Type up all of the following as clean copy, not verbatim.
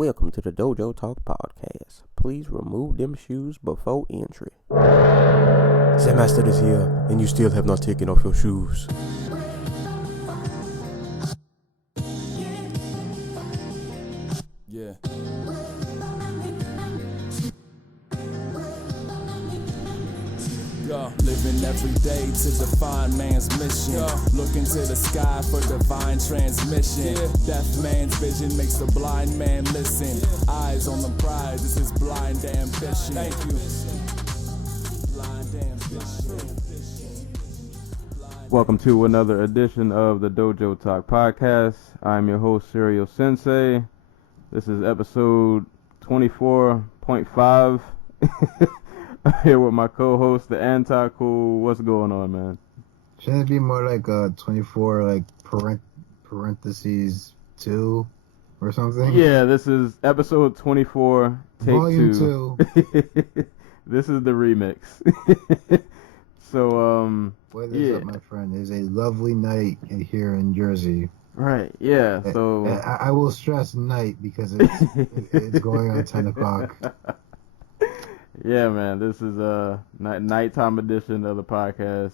Welcome to the Dojo Talk Podcast. Please remove them shoes before entry. The master is here, and you still have not taken off your shoes. Yeah. Living every day to define man's mission. Look into the sky for divine transmission. Deaf man's vision makes the blind man listen. Eyes on the prize, this is blind ambition. Thank you. Blind ambition. Welcome to another edition of the Dojo Talk Podcast. I'm your host, Serial Sensei. This is episode 24.5. I'm here with my co-host, the Anti-Cool. What's going on, man? Shouldn't it be more like 24, like parentheses 2 or something? Yeah, this is episode 24, take Volume 2. This is the remix. So, what is up, my friend? It's a lovely night here in Jersey. Right, yeah, so... I will stress night because it's going on 10 o'clock. Yeah, man, this is a nighttime edition of the podcast.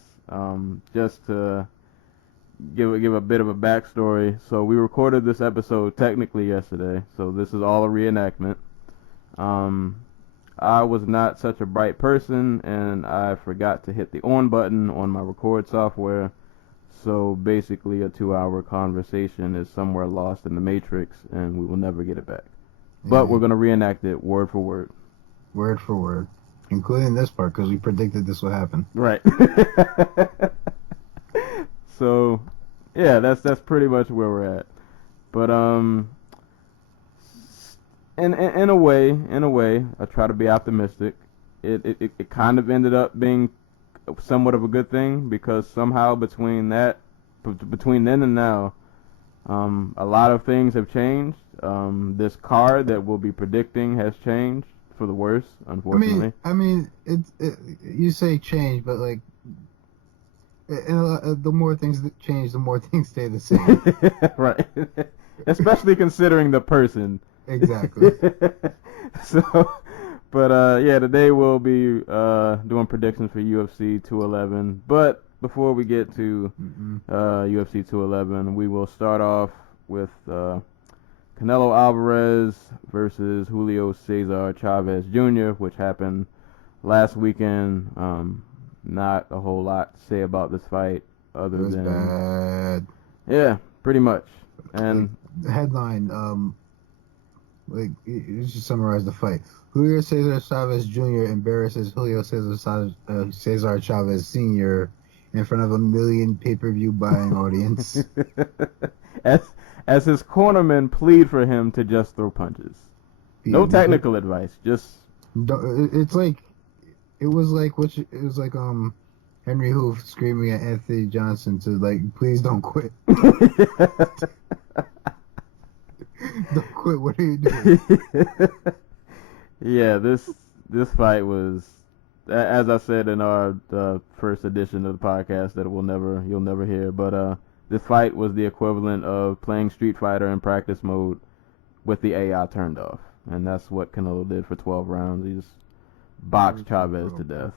Just to give a bit of a backstory. So we recorded this episode technically yesterday, so this is all a reenactment. I was not such a bright person, and I forgot to hit the on button on my record software. So basically a 2-hour conversation is somewhere lost in the matrix, and we will never get it back. But we're going to reenact it word for word. Word for word, including this part, because we predicted this would happen. Right. So, yeah, that's pretty much where we're at. But in a way, I try to be optimistic. It kind of ended up being somewhat of a good thing, because somehow between then and now, a lot of things have changed. This card that we'll be predicting has changed. For the worse, unfortunately. I mean, you say change, but like, the more things that change, the more things stay the same. Right. Especially considering the person. Exactly. So, but yeah, today we'll be doing predictions for UFC 211. But before we get to UFC 211, we will start off with Canelo Alvarez versus Julio Cesar Chavez Jr., which happened last weekend. Not a whole lot to say about this fight other than bad. Yeah, pretty much. And like, the headline, like, you should summarize the fight. Julio Cesar Chavez Jr. embarrasses Julio Cesar Chavez Sr. in front of a million pay-per-view buying audience. As his cornermen plead for him to just throw punches. No technical advice, just... It's like... It was like Henry Hoof screaming at Anthony Johnson to, like, please don't quit. Don't quit, what are you doing? Yeah, this fight was... As I said in our first edition of the podcast that you'll never hear, but... This fight was the equivalent of playing Street Fighter in practice mode with the AI turned off. And that's what Canelo did for 12 rounds. He just boxed Chavez to death.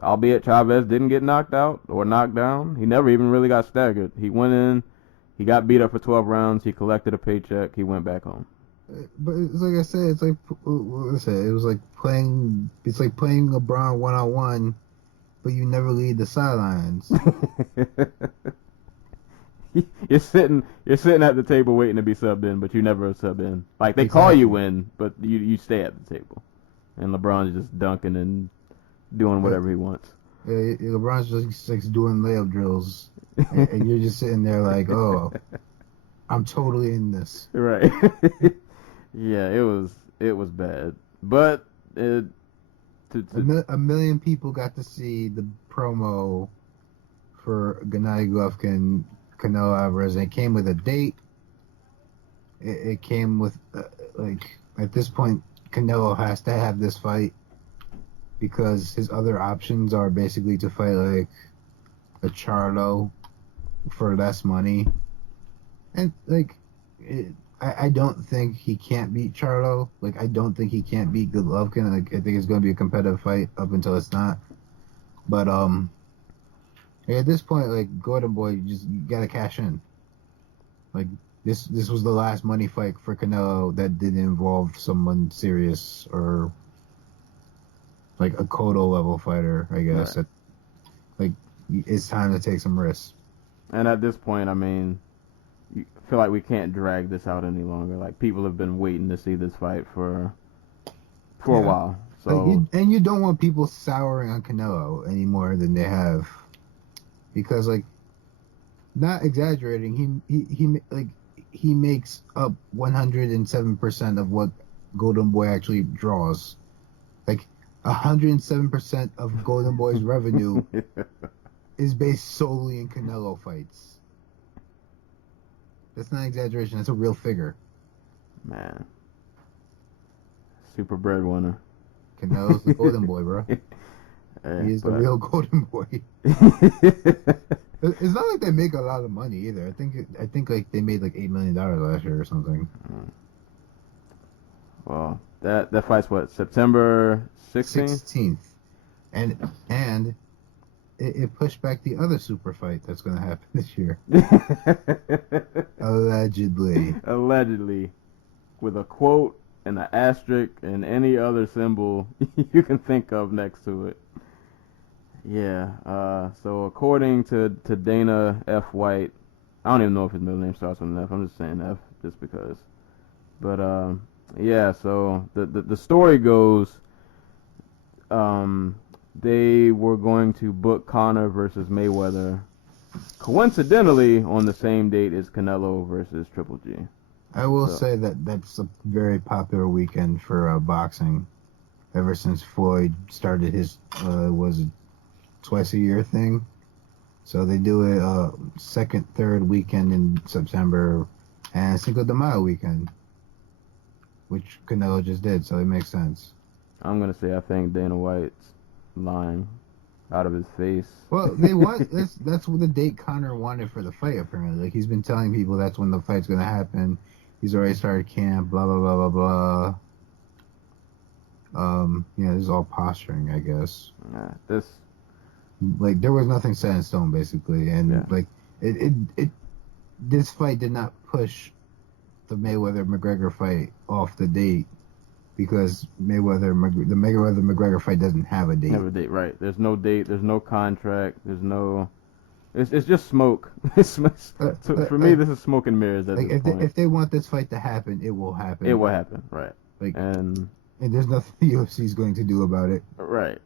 Albeit Chavez didn't get knocked out or knocked down. He never even really got staggered. He went in, he got beat up for 12 rounds, he collected a paycheck, he went back home. But it's like I said, it's like, what was it? It was like playing LeBron one-on-one, but you never leave the sidelines. You're sitting at the table waiting to be subbed in, but you never sub in. Like, they call you in, but you stay at the table. And LeBron's just dunking and doing whatever he wants. Yeah, LeBron's just like doing layup drills, and you're just sitting there like, oh, I'm totally in this. Right. Yeah, it was bad. But a million people got to see the promo for Gennady Golovkin, Canelo Alvarez, and it came with a date. It came with, like, at this point, Canelo has to have this fight because his other options are basically to fight, like, a Charlo for less money. And, like, I don't think he can't beat Charlo. Like, I don't think he can't beat Golovkin. Like, I think it's going to be a competitive fight up until it's not. But at this point, like, Golden Boy, you gotta cash in. Like, this was the last money fight for Canelo that didn't involve someone serious or like a Cotto level fighter, I guess. Right. Like, it's time to take some risks. And at this point, I mean, you feel like we can't drag this out any longer. Like, people have been waiting to see this fight for a while. So and you don't want people souring on Canelo any more than they have, because, like, not exaggerating, he makes up 107% of what Golden Boy actually draws. Like, 107% of Golden Boy's revenue is based solely in Canelo fights. That's not exaggeration. That's a real figure. Man. Super breadwinner. Canelo's the Golden Boy, bro. He is the real Golden Boy. It's not like they make a lot of money either. I think like they made like $8 million last year or something. Well, that fight's what, September 16th? 16th, and it pushed back the other super fight that's going to happen this year. Allegedly, with a quote and an asterisk and any other symbol you can think of next to it. Yeah. So according to Dana F. White, I don't even know if his middle name starts with an F. I'm just saying F just because. But yeah. So the story goes, they were going to book Conor versus Mayweather, coincidentally on the same date as Canelo versus Triple G. I will say that's a very popular weekend for boxing. Ever since Floyd started his was it twice a year thing, so they do it second, third weekend in September, and Cinco de Mayo weekend, which Canelo just did, so it makes sense. I'm gonna say I think Dana White's lying out of his face. Well, they want that's what the date Conor wanted for the fight apparently. Like, he's been telling people that's when the fight's gonna happen. He's already started camp. Blah blah blah blah blah. This is all posturing, I guess. Like, there was nothing set in stone basically, and like it this fight did not push the Mayweather-McGregor fight off the date, because the Mayweather-McGregor fight doesn't have a date. Have a date, right? There's no date. There's no contract. There's no. It's just smoke. For me, this is smoke and mirrors at this point. If they want this fight to happen, it will happen. It will happen, right? Like, and there's nothing the UFC is going to do about it. Right.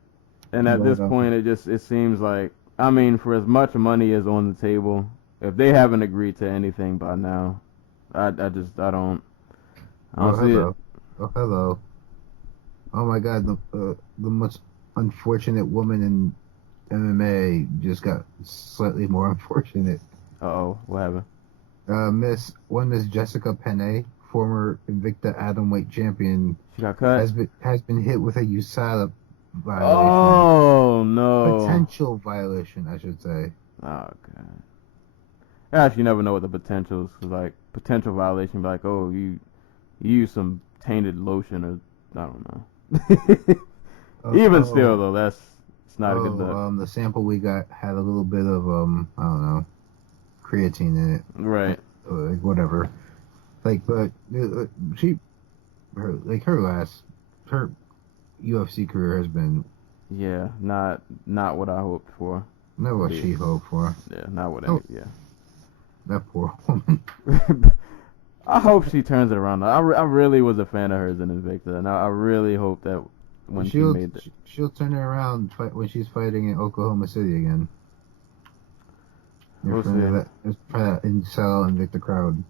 And at this point, it seems like, I mean, for as much money as on the table, if they haven't agreed to anything by now, I don't see it. Oh, hello. Oh my God, the most unfortunate woman in MMA just got slightly more unfortunate. Uh-oh, what happened? Miss Jessica Penne, former Invicta atomweight champion, she got cut. Has been hit with a USADA violation. Oh no! Potential violation, I should say. Oh God. Actually, you never know what the potential is. Like, potential violation, like, oh, you use some tainted lotion, or I don't know. Even still, though, it's not a good look. The sample we got had a little bit of I don't know, creatine in it. Right. Whatever. Like, but her UFC career has been. Yeah, not what I hoped for. Not what she hoped for. Yeah, not what yeah. That poor woman. I hope she turns it around. I really was a fan of hers in Invicta, and I really hope that when she'll turn it around when she's fighting in Oklahoma City again. We'll see. And sell Invicta crowd.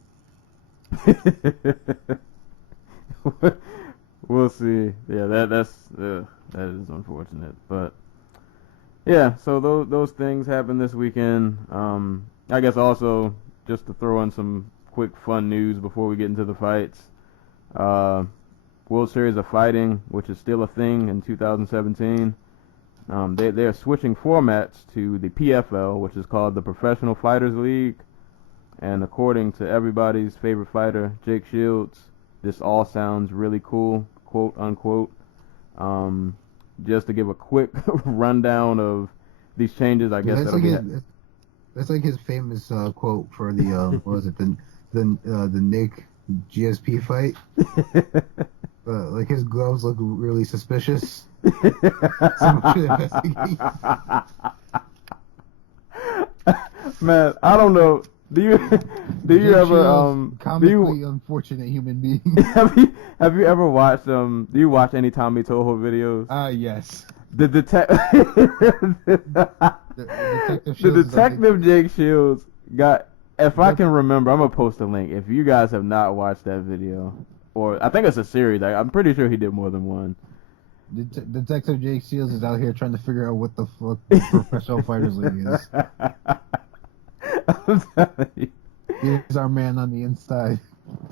We'll see. Yeah, that is unfortunate, but yeah. So those things happened this weekend. I guess also, just to throw in some quick fun news before we get into the fights. World Series of Fighting, which is still a thing in 2017. They are switching formats to the PFL, which is called the Professional Fighters League, And according to everybody's favorite fighter, Jake Shields, this all sounds really cool, quote unquote. Just to give a quick rundown of these changes, I guess that's like his famous quote for the what was it, the Nick GSP fight. Like his gloves look really suspicious. Man, I don't know. Do you ever comically unfortunate human being? have you ever watched do you watch any Tommy Toho videos? Yes. The detective Jake Shields got, if I can remember, I'm gonna post a link. If you guys have not watched that video, or I think it's a series. I'm pretty sure he did more than one. Detective Jake Shields is out here trying to figure out what the fuck Professional Fighters League is. I'm telling you. He's our man on the inside.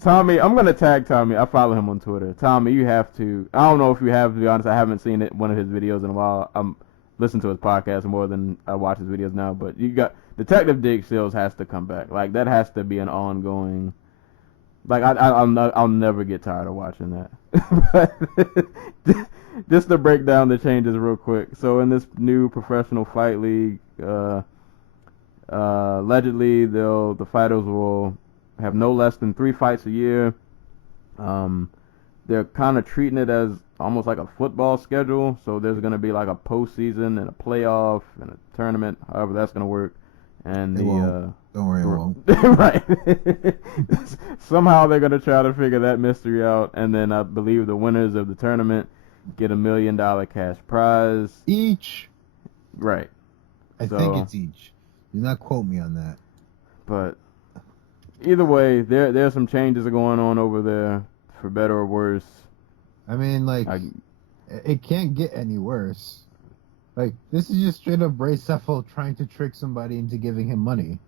Tommy, I'm gonna tag Tommy. I follow him on Twitter. Tommy, you have to. I don't know if you have, to be honest. I haven't seen one of his videos in a while. I'm listening to his podcast more than I watch his videos now. But you got Detective Jake Shields has to come back. Like that has to be an ongoing. Like I'll never get tired of watching that. Just to break down the changes real quick. So in this new professional fight league, allegedly the fighters will have no less than 3 fights a year. They're kind of treating it as almost like a football schedule. So there's going to be like a postseason and a playoff and a tournament, however that's going to work. And don't worry, it won't. Right. Somehow they're going to try to figure that mystery out. And then I believe the winners of the tournament get $1 million cash prize. Each. Right. I think it's each. Do not quote me on that. But either way, there's some changes going on over there, for better or worse. I mean, it can't get any worse. Like, this is just straight up Ray Sefo trying to trick somebody into giving him money.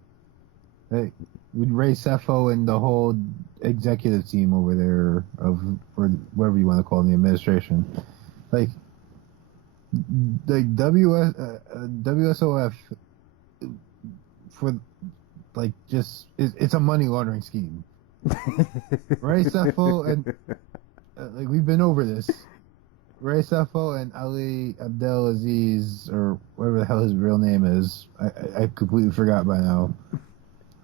Like, with Ray Sefo and the whole executive team over there, or whatever you want to call it, the administration. Like WSOF, for, like, just, it's a money laundering scheme. Ray Sefo and, like, we've been over this. Ray Sefo and Ali Abdelaziz, or whatever the hell his real name is, I completely forgot by now.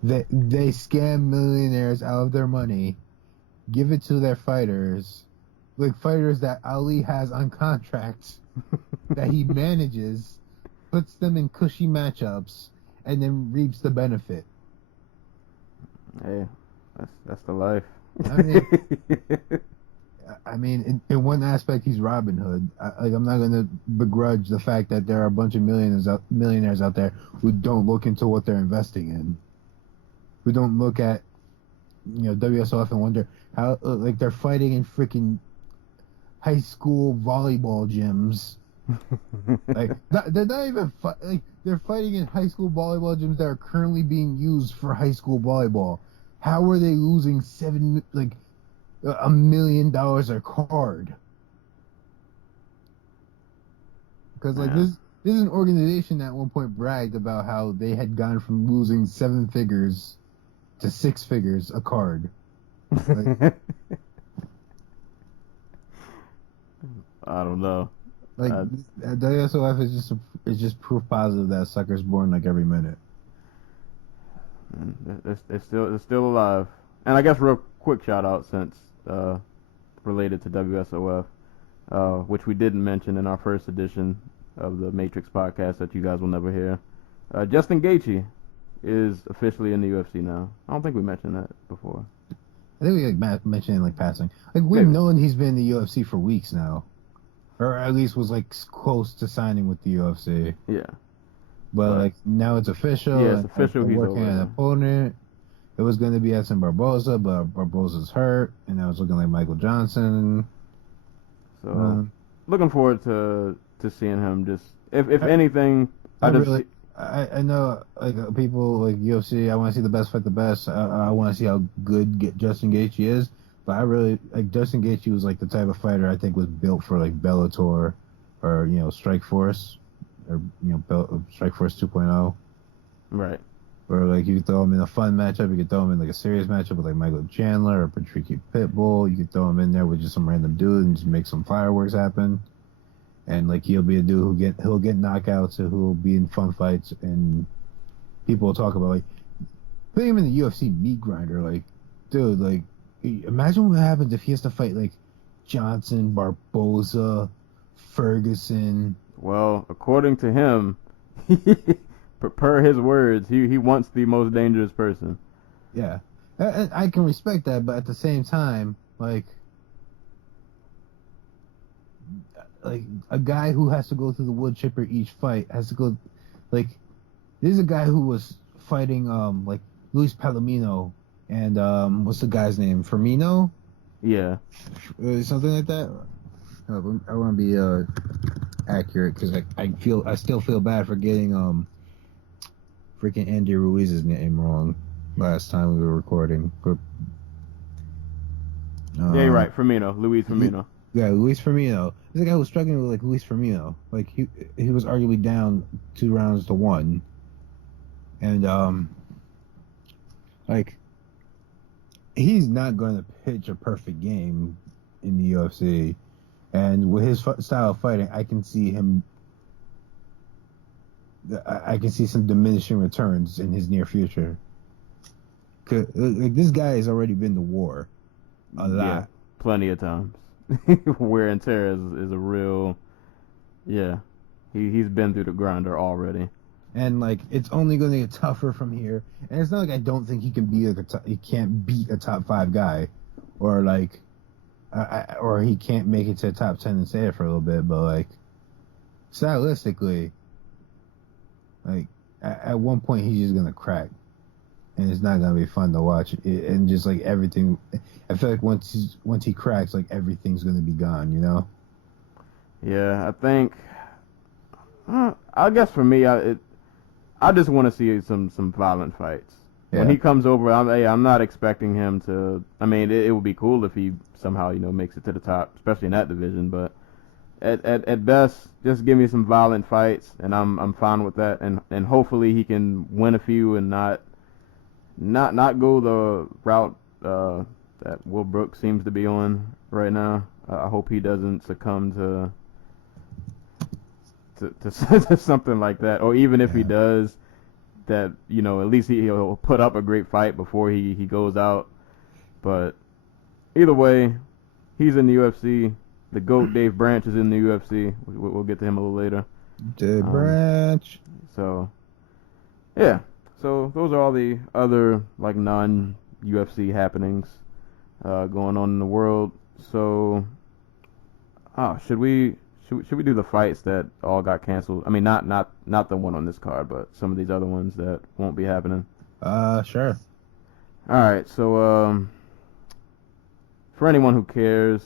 They scam millionaires out of their money, give it to their fighters, like fighters that Ali has on contracts that he manages, puts them in cushy matchups, and then reaps the benefit. Hey, that's the life. I mean, in one aspect, he's Robin Hood. I'm not going to begrudge the fact that there are a bunch of millionaires out there who don't look into what they're investing in, who don't look at, WSOF and wonder how, like, they're fighting in freaking high school volleyball gyms. Like, they're not even they're fighting in high school volleyball gyms that are currently being used for high school volleyball. How are they losing $1 million a card? Because this is an organization that at one point bragged about how they had gone from losing 7 figures to 6 figures a card. Like, I don't know. Like, WSOF is just proof positive that sucker's born like every minute. They're still alive. And I guess real quick shout out since related to WSOF, which we didn't mention in our first edition of the Matrix podcast that you guys will never hear. Justin Gaethje is officially in the UFC now. I don't think we mentioned that before. I think we mentioned it in passing. Like, we've known he's been in the UFC for weeks now, or at least was close to signing with the UFC. Yeah. But now it's official. Yeah, it's official. He's working an opponent. It was going to be Edson Barboza, but Barboza's hurt, and now it's looking like Michael Johnson. So, looking forward to seeing him. Just if anything, I know, like, people like UFC. I want to see the best fight the best. I want to see how good Justin Gaethje is. But I really like Justin Gaethje was like the type of fighter I think was built for like Bellator, or Strikeforce, or Strikeforce 2.0. Right. Or like you could throw him in a fun matchup, you could throw him in like a serious matchup with like Michael Chandler or Patricky Pitbull. You could throw him in there with just some random dude and just make some fireworks happen. And like he'll be a dude he'll get knockouts and who'll be in fun fights, and people will talk about like putting him in the UFC meat grinder. Like, dude, like imagine what happens if he has to fight like Johnson, Barboza, Ferguson. Well, according to him, per his words, he wants the most dangerous person. Yeah, I can respect that, but at the same time, like a guy who has to go through the wood chipper each fight has to go, like, this is a guy who was fighting like Luis Palomino and what's the guy's name, Firmino, Yeah. something like that. I want to be accurate because I still feel bad for getting freaking Andy Ruiz's name wrong last time we were recording. Yeah, you're right. Firmino, Luis Firmino. Yeah, Luis Firmino. This is a guy who was struggling with like Luis Firmino. Like he was arguably down 2 rounds to 1, and like he's not going to pitch a perfect game in the UFC, and with his style of fighting, I can see him. I can see some diminishing returns in his near future. Like, this guy has already been to war a lot. Yeah, plenty of times. Wear and tear is a real, yeah. He's been through the grinder already. And like it's only going to get tougher from here. And it's not like I don't think he can be like he can't beat a top 5 guy, or like, or he can't make it to the top 10 and stay there for a little bit. But like, stylistically, like at one point he's just gonna crack, and it's not gonna be fun to watch. And just like everything, I feel like once he cracks, like everything's gonna be gone, you know? Yeah, I think. I guess for me, I just want to see some violent fights. Yeah. When he comes over, I'm not expecting him to. I mean, it would be cool if he somehow makes it to the top, especially in that division. But at best, just give me some violent fights, and I'm fine with that. And hopefully he can win a few and not go the route that Will Brooks seems to be on right now. I hope he doesn't succumb to something like that, or even if he does, that at least he'll put up a great fight before he goes out. But either way, he's in the UFC. The GOAT Dave Branch is in the UFC. We'll get to him a little later. Dave Branch. So yeah, so those are all the other like non-UFC happenings going on in the world. So should we do the fights that all got canceled? I mean, not the one on this card, but some of these other ones that won't be happening. Sure. All right. So for anyone who cares,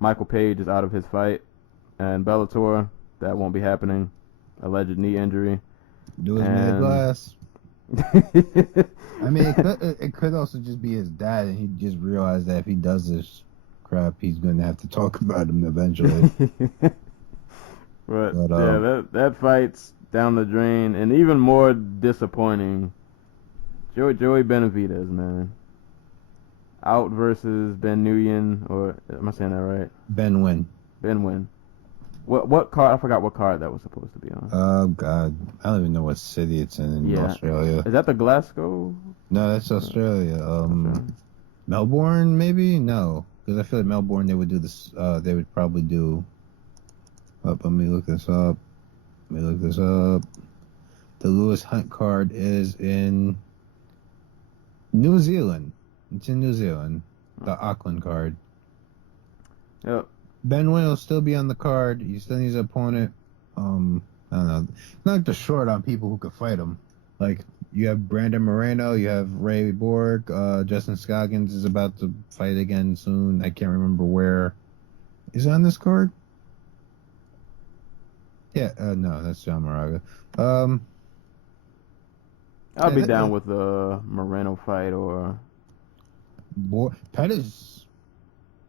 Michael Page is out of his fight, and Bellator, that won't be happening. Alleged knee injury. Do his mad glass. I mean, it could also just be his dad, and he just realized that if he does this crap, he's going to have to talk about him eventually. But yeah, that fight's down the drain, and even more disappointing, Joey Benavidez, man. Out versus Ben Nguyen, or am I saying that right? Ben Nguyen. What card? I forgot what card that was supposed to be on. Oh God, I don't even know what city it's in Australia. Is that the Glasgow? No, that's Australia. Melbourne, maybe? No, because I feel like Melbourne they would do this. They would probably do. Let me look this up. The Lewis Hunt card is in New Zealand. It's in New Zealand. The Auckland card. Yep. Ben Nguyen will still be on the card. He still needs an opponent. I don't know. It's not like they're short on people who could fight him. Like, you have Brandon Moreno, you have Ray Borg, Justin Scoggins is about to fight again soon. I can't remember where. Is it on this card? Yeah, no, that's John Moraga. I'll be down with the Moreno fight or... Pettis.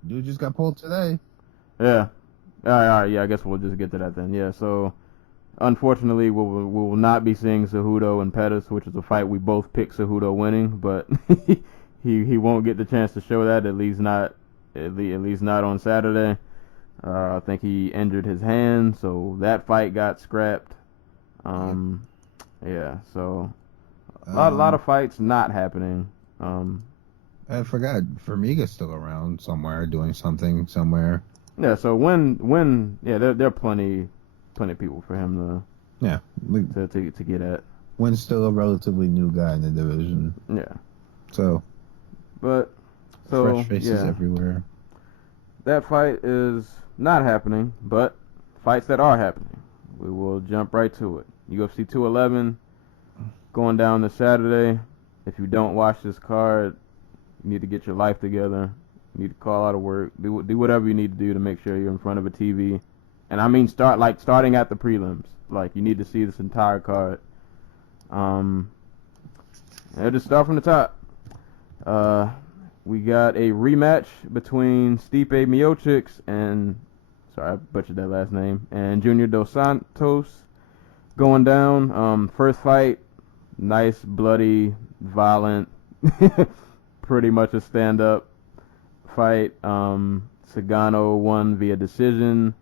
Dude just got pulled today. Yeah. All right, yeah, I guess we'll just get to that then. Yeah, so unfortunately, we will not be seeing Cejudo and Pettis, which is a fight we both picked Cejudo winning, but he won't get the chance to show that, at least not on Saturday. I think he injured his hand, so that fight got scrapped. Yeah, so a lot of fights not happening. I forgot Formiga's still around somewhere, doing something somewhere. Yeah, so there are plenty of people for him to get at. Wynn's still a relatively new guy in the division. Yeah. So fresh faces everywhere. That fight is not happening, but fights that are happening, we will jump right to it. UFC 211 going down this Saturday. If you don't watch this card, you need to get your life together. You need to call out of work. Do whatever you need to do to make sure you're in front of a TV. And I mean starting at the prelims. Like, you need to see this entire card. I'll just start from the top. We got a rematch between Stipe Miocic and, sorry, I butchered that last name, and Junior Dos Santos going down. First fight, nice, bloody, violent, pretty much a stand-up fight. Sagano won via decision.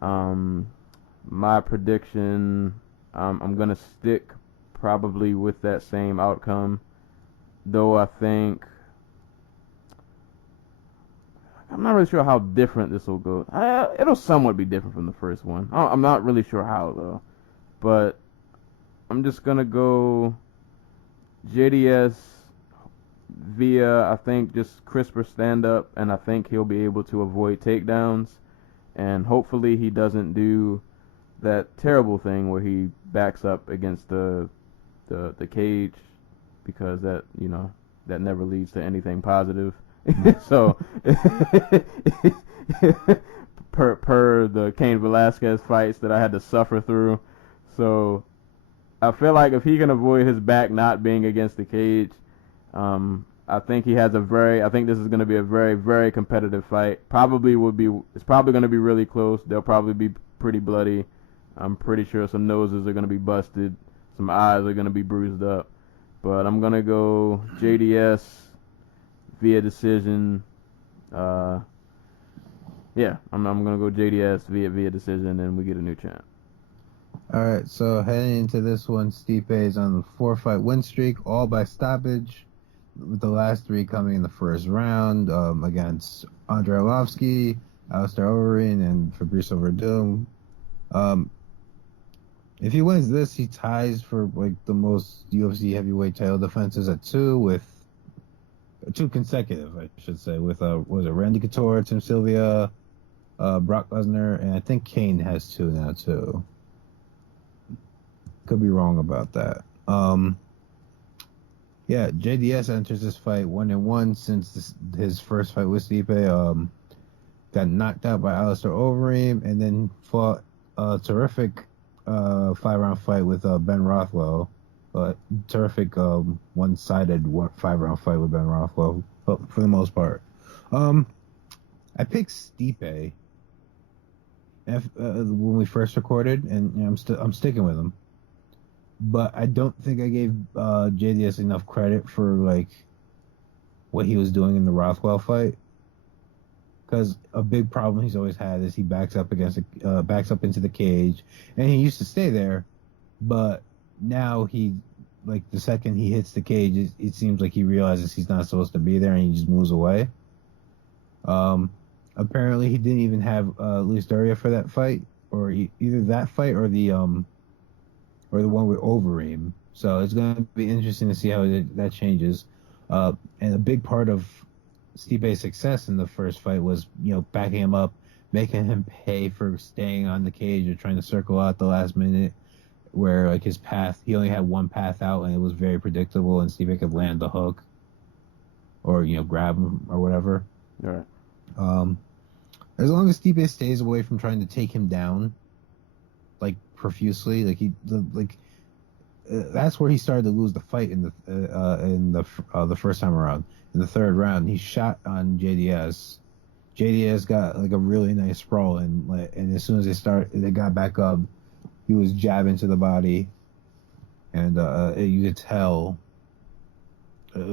My prediction, I'm going to stick probably with that same outcome, though I think I'm not really sure how different this will go. It'll somewhat be different from the first one. I'm not really sure how, though. But I'm just going to go JDS via, I think, just crisper stand-up, and I think he'll be able to avoid takedowns. And hopefully he doesn't do that terrible thing where he backs up against the cage, because that never leads to anything positive. So per the Cain Velasquez fights that I had to suffer through. So I feel like if he can avoid his back not being against the cage, I think this is going to be a very, very competitive fight. It's probably going to be really close. They'll probably be pretty bloody. I'm pretty sure some noses are going to be busted. Some eyes are going to be bruised up. But I'm going to go JDS via decision. I'm going to go JDS via decision, and we get a new champ. All right, so heading into this one, Stipe is on the 4-fight win streak, all by stoppage, with the last 3 coming in the first round, against Andrei Arlovski, Alistair Overeem, and Fabricio Verdum. If he wins this, he ties for like the most UFC heavyweight title defenses at 2, with 2 consecutive, I should say, with Randy Couture, Tim Sylvia, Brock Lesnar, and I think Kane has 2 now too. Could be wrong about that. JDS enters this fight 1-1 since his first fight with Stipe. Got knocked out by Alistair Overeem, and then fought a terrific 5-round fight with Ben Rothwell. Terrific one-sided 5-round fight with Ben Rothwell, for the most part. I picked Stipe when we first recorded, and I'm sticking with him. But I don't think I gave JDS enough credit for like what he was doing in the Rothwell fight, because a big problem he's always had is he backs up into the cage, and he used to stay there, but now he, like, the second he hits the cage, it seems like he realizes he's not supposed to be there, and he just moves away. Apparently he didn't even have Luis Doria for that fight, or either that fight or the one with Overeem. So it's going to be interesting to see how that changes. And a big part of Stipe's success in the first fight was, backing him up, making him pay for staying on the cage or trying to circle out the last minute, where like his path, he only had one path out, and it was very predictable, and Stipe could land the hook or grab him or whatever. All right. As long as Stipe stays away from trying to take him down, like profusely, that's where he started to lose the fight in the first time around. In the third round, he shot on JDS. JDS got like a really nice sprawl, and as soon as they got back up, he was jabbing to the body, and you could tell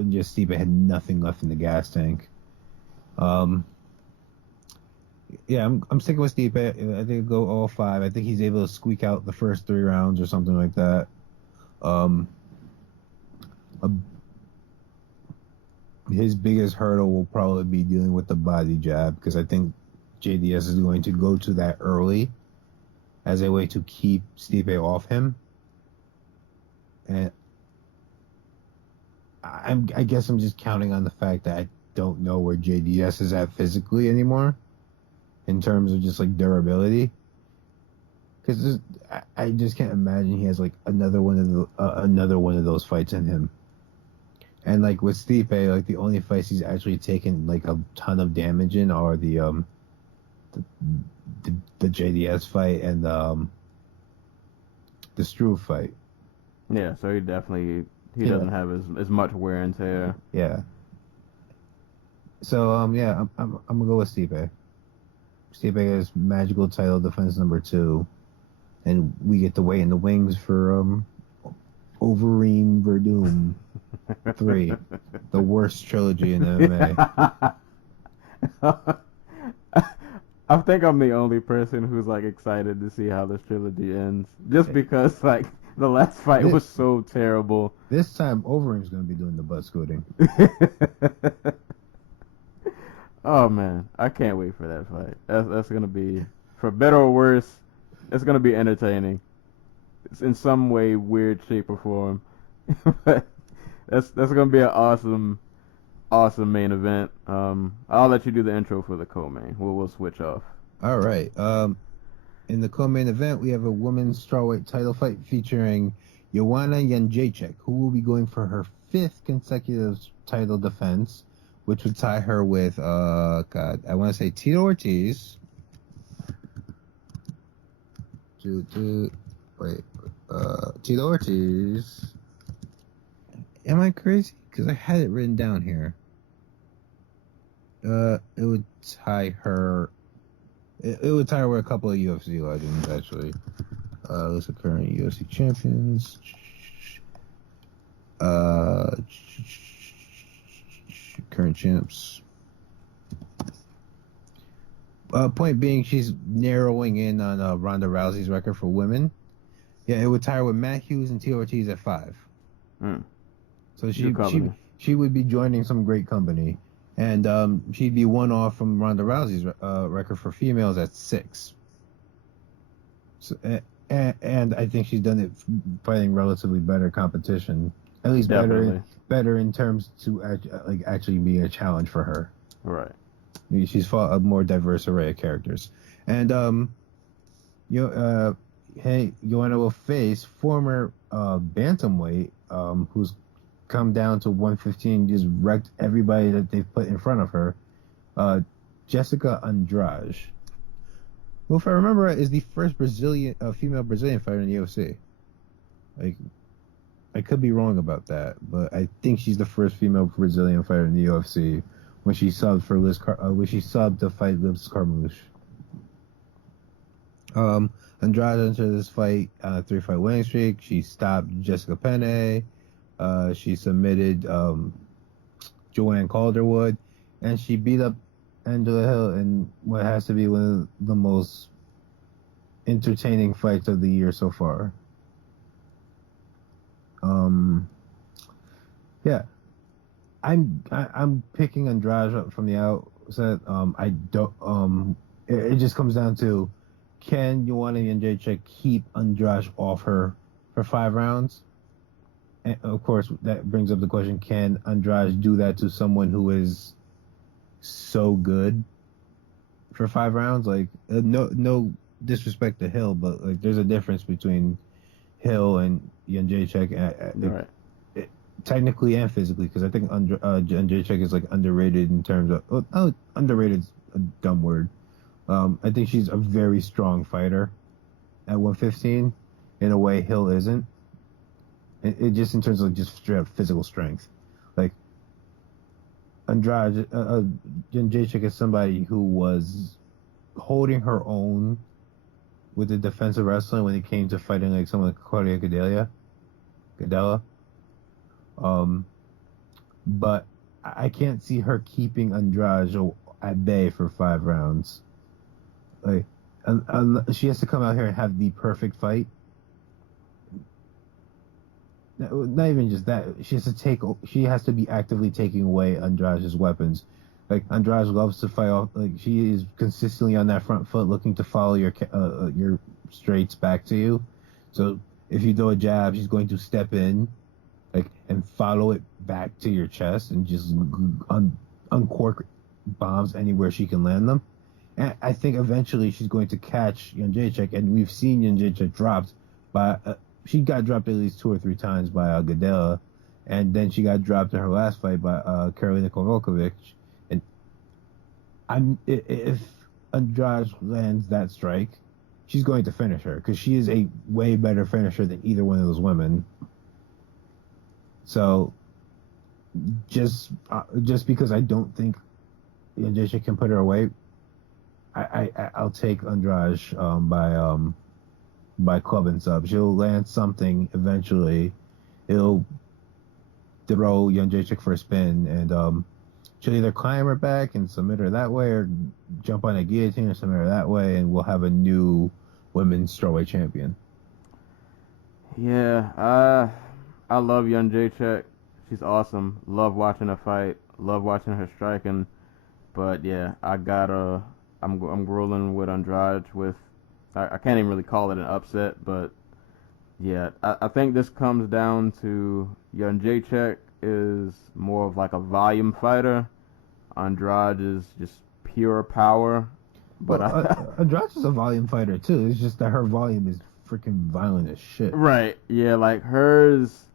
just Stipe had nothing left in the gas tank. Yeah, I'm sticking with Stipe. I think it'll go all 5. I think he's able to squeak out the first 3 rounds or something like that. His biggest hurdle will probably be dealing with the body jab, because I think JDS is going to go to that early as a way to keep Stipe off him. And I guess I'm just counting on the fact that I don't know where JDS is at physically anymore in terms of just like durability. Because I just can't imagine he has like another one of those fights in him. And like with Stipe, like the only fights he's actually taken like a ton of damage in are the JDS fight and the Struve fight. Yeah, so he definitely doesn't have as much wear and tear. Yeah. So I'm gonna go with Stipe. Stipe is magical title defense number 2, and we get to wait in the wings for Overeem Verdum 3, the worst trilogy in MMA. I think I'm the only person who's like excited to see how this trilogy ends, just because like the last fight was so terrible. This time Overeem's gonna be doing the butt scooting. Oh man, I can't wait for that fight. That's gonna be, for better or worse, it's gonna be entertaining. It's in some way, weird shape or form. But that's gonna be an awesome main event. I'll let you do the intro for the co-main. We'll switch off. All right. In the co-main event, we have a women's strawweight title fight featuring Joanna Jedrzejczyk, who will be going for her 5th consecutive title defense, which would tie her with, I want to say Tito Ortiz. Tito Ortiz. Am I crazy? Because I had it written down here. It would tie her. It would tie her with a couple of UFC legends, actually. List of current UFC champions. Current champs. Point being, she's narrowing in on Ronda Rousey's record for women. Yeah, it would tie her with Matt Hughes and Tito Ortiz at 5. So she would be joining some great company, and she'd be 1 off from Ronda Rousey's record for females at 6. So, and I think she's done it fighting relatively better competition, at least better in terms to actually be a challenge for her. Right. She's fought a more diverse array of characters, and Joanna will face former bantamweight who's come down to 115, just wrecked everybody that they've put in front of her, Jessica Andrade, who, if I remember right, is the first female Brazilian fighter in the UFC. Like, I could be wrong about that, but I think she's the first female Brazilian fighter in the UFC when she subbed for to fight Liz Carmouche. Andrade entered this fight on a 3-fight winning streak. She stopped Jessica Penne. She submitted Joanne Calderwood, and she beat up Angela Hill in what has to be one of the most entertaining fights of the year so far. Yeah, I'm picking Andrade up from the outset. I don't. It just comes down to, can Joanna Jedrzejczyk keep Andrade off her for 5 rounds? And of course, that brings up the question: can Andrade do that to someone who is so good for 5 rounds? Like, no disrespect to Hill, but like, there's a difference between Hill and Jedrzejczyk, Right. Technically and physically, because I think Jedrzejczyk is like underrated in terms of underrated is a dumb word. I think she's a very strong fighter at 115 in a way Hill isn't. It just in terms of just straight up physical strength. Like, Andrade, Jedrzejczyk is somebody who was holding her own with the defensive wrestling when it came to fighting like someone like Claudia Gadella. But I can't see her keeping Andrade at bay for 5 rounds. Like, she has to come out here and have the perfect fight. Not even just that. She has to be actively taking away Andrade's weapons. Like, Andrade loves to fight off. Like, she is consistently on that front foot, looking to follow your straights back to you. So if you throw a jab, she's going to step in, like, and follow it back to your chest and just uncork bombs anywhere she can land them. And I think eventually she's going to catch Jedrzejczyk, and we've seen Jedrzejczyk dropped by. She got dropped at least 2 or 3 times by Gadella, and then she got dropped in her last fight by Karolina Kowalkiewicz. And if Andrade lands that strike, she's going to finish her because she is a way better finisher than either one of those women. So, just because I don't think Jedrzejczyk can put her away, I'll take Andrade by club and sub. She'll land something eventually. It'll throw Jedrzejczyk for a spin, and she'll either climb her back and submit her that way, or jump on a guillotine and submit her that way, and we'll have a new women's strawweight champion. Yeah, I love Jedrzejczyk. She's awesome. Love watching her fight. Love watching her striking. But yeah, I'm rolling with Andrade with. I can't even really call it an upset, but yeah, I think this comes down to Jedrzejczyk is more of like a volume fighter. Andrade is just pure power. But Andrade is a volume fighter too. It's just that her volume is freaking violent as shit. Right. Yeah, like hers.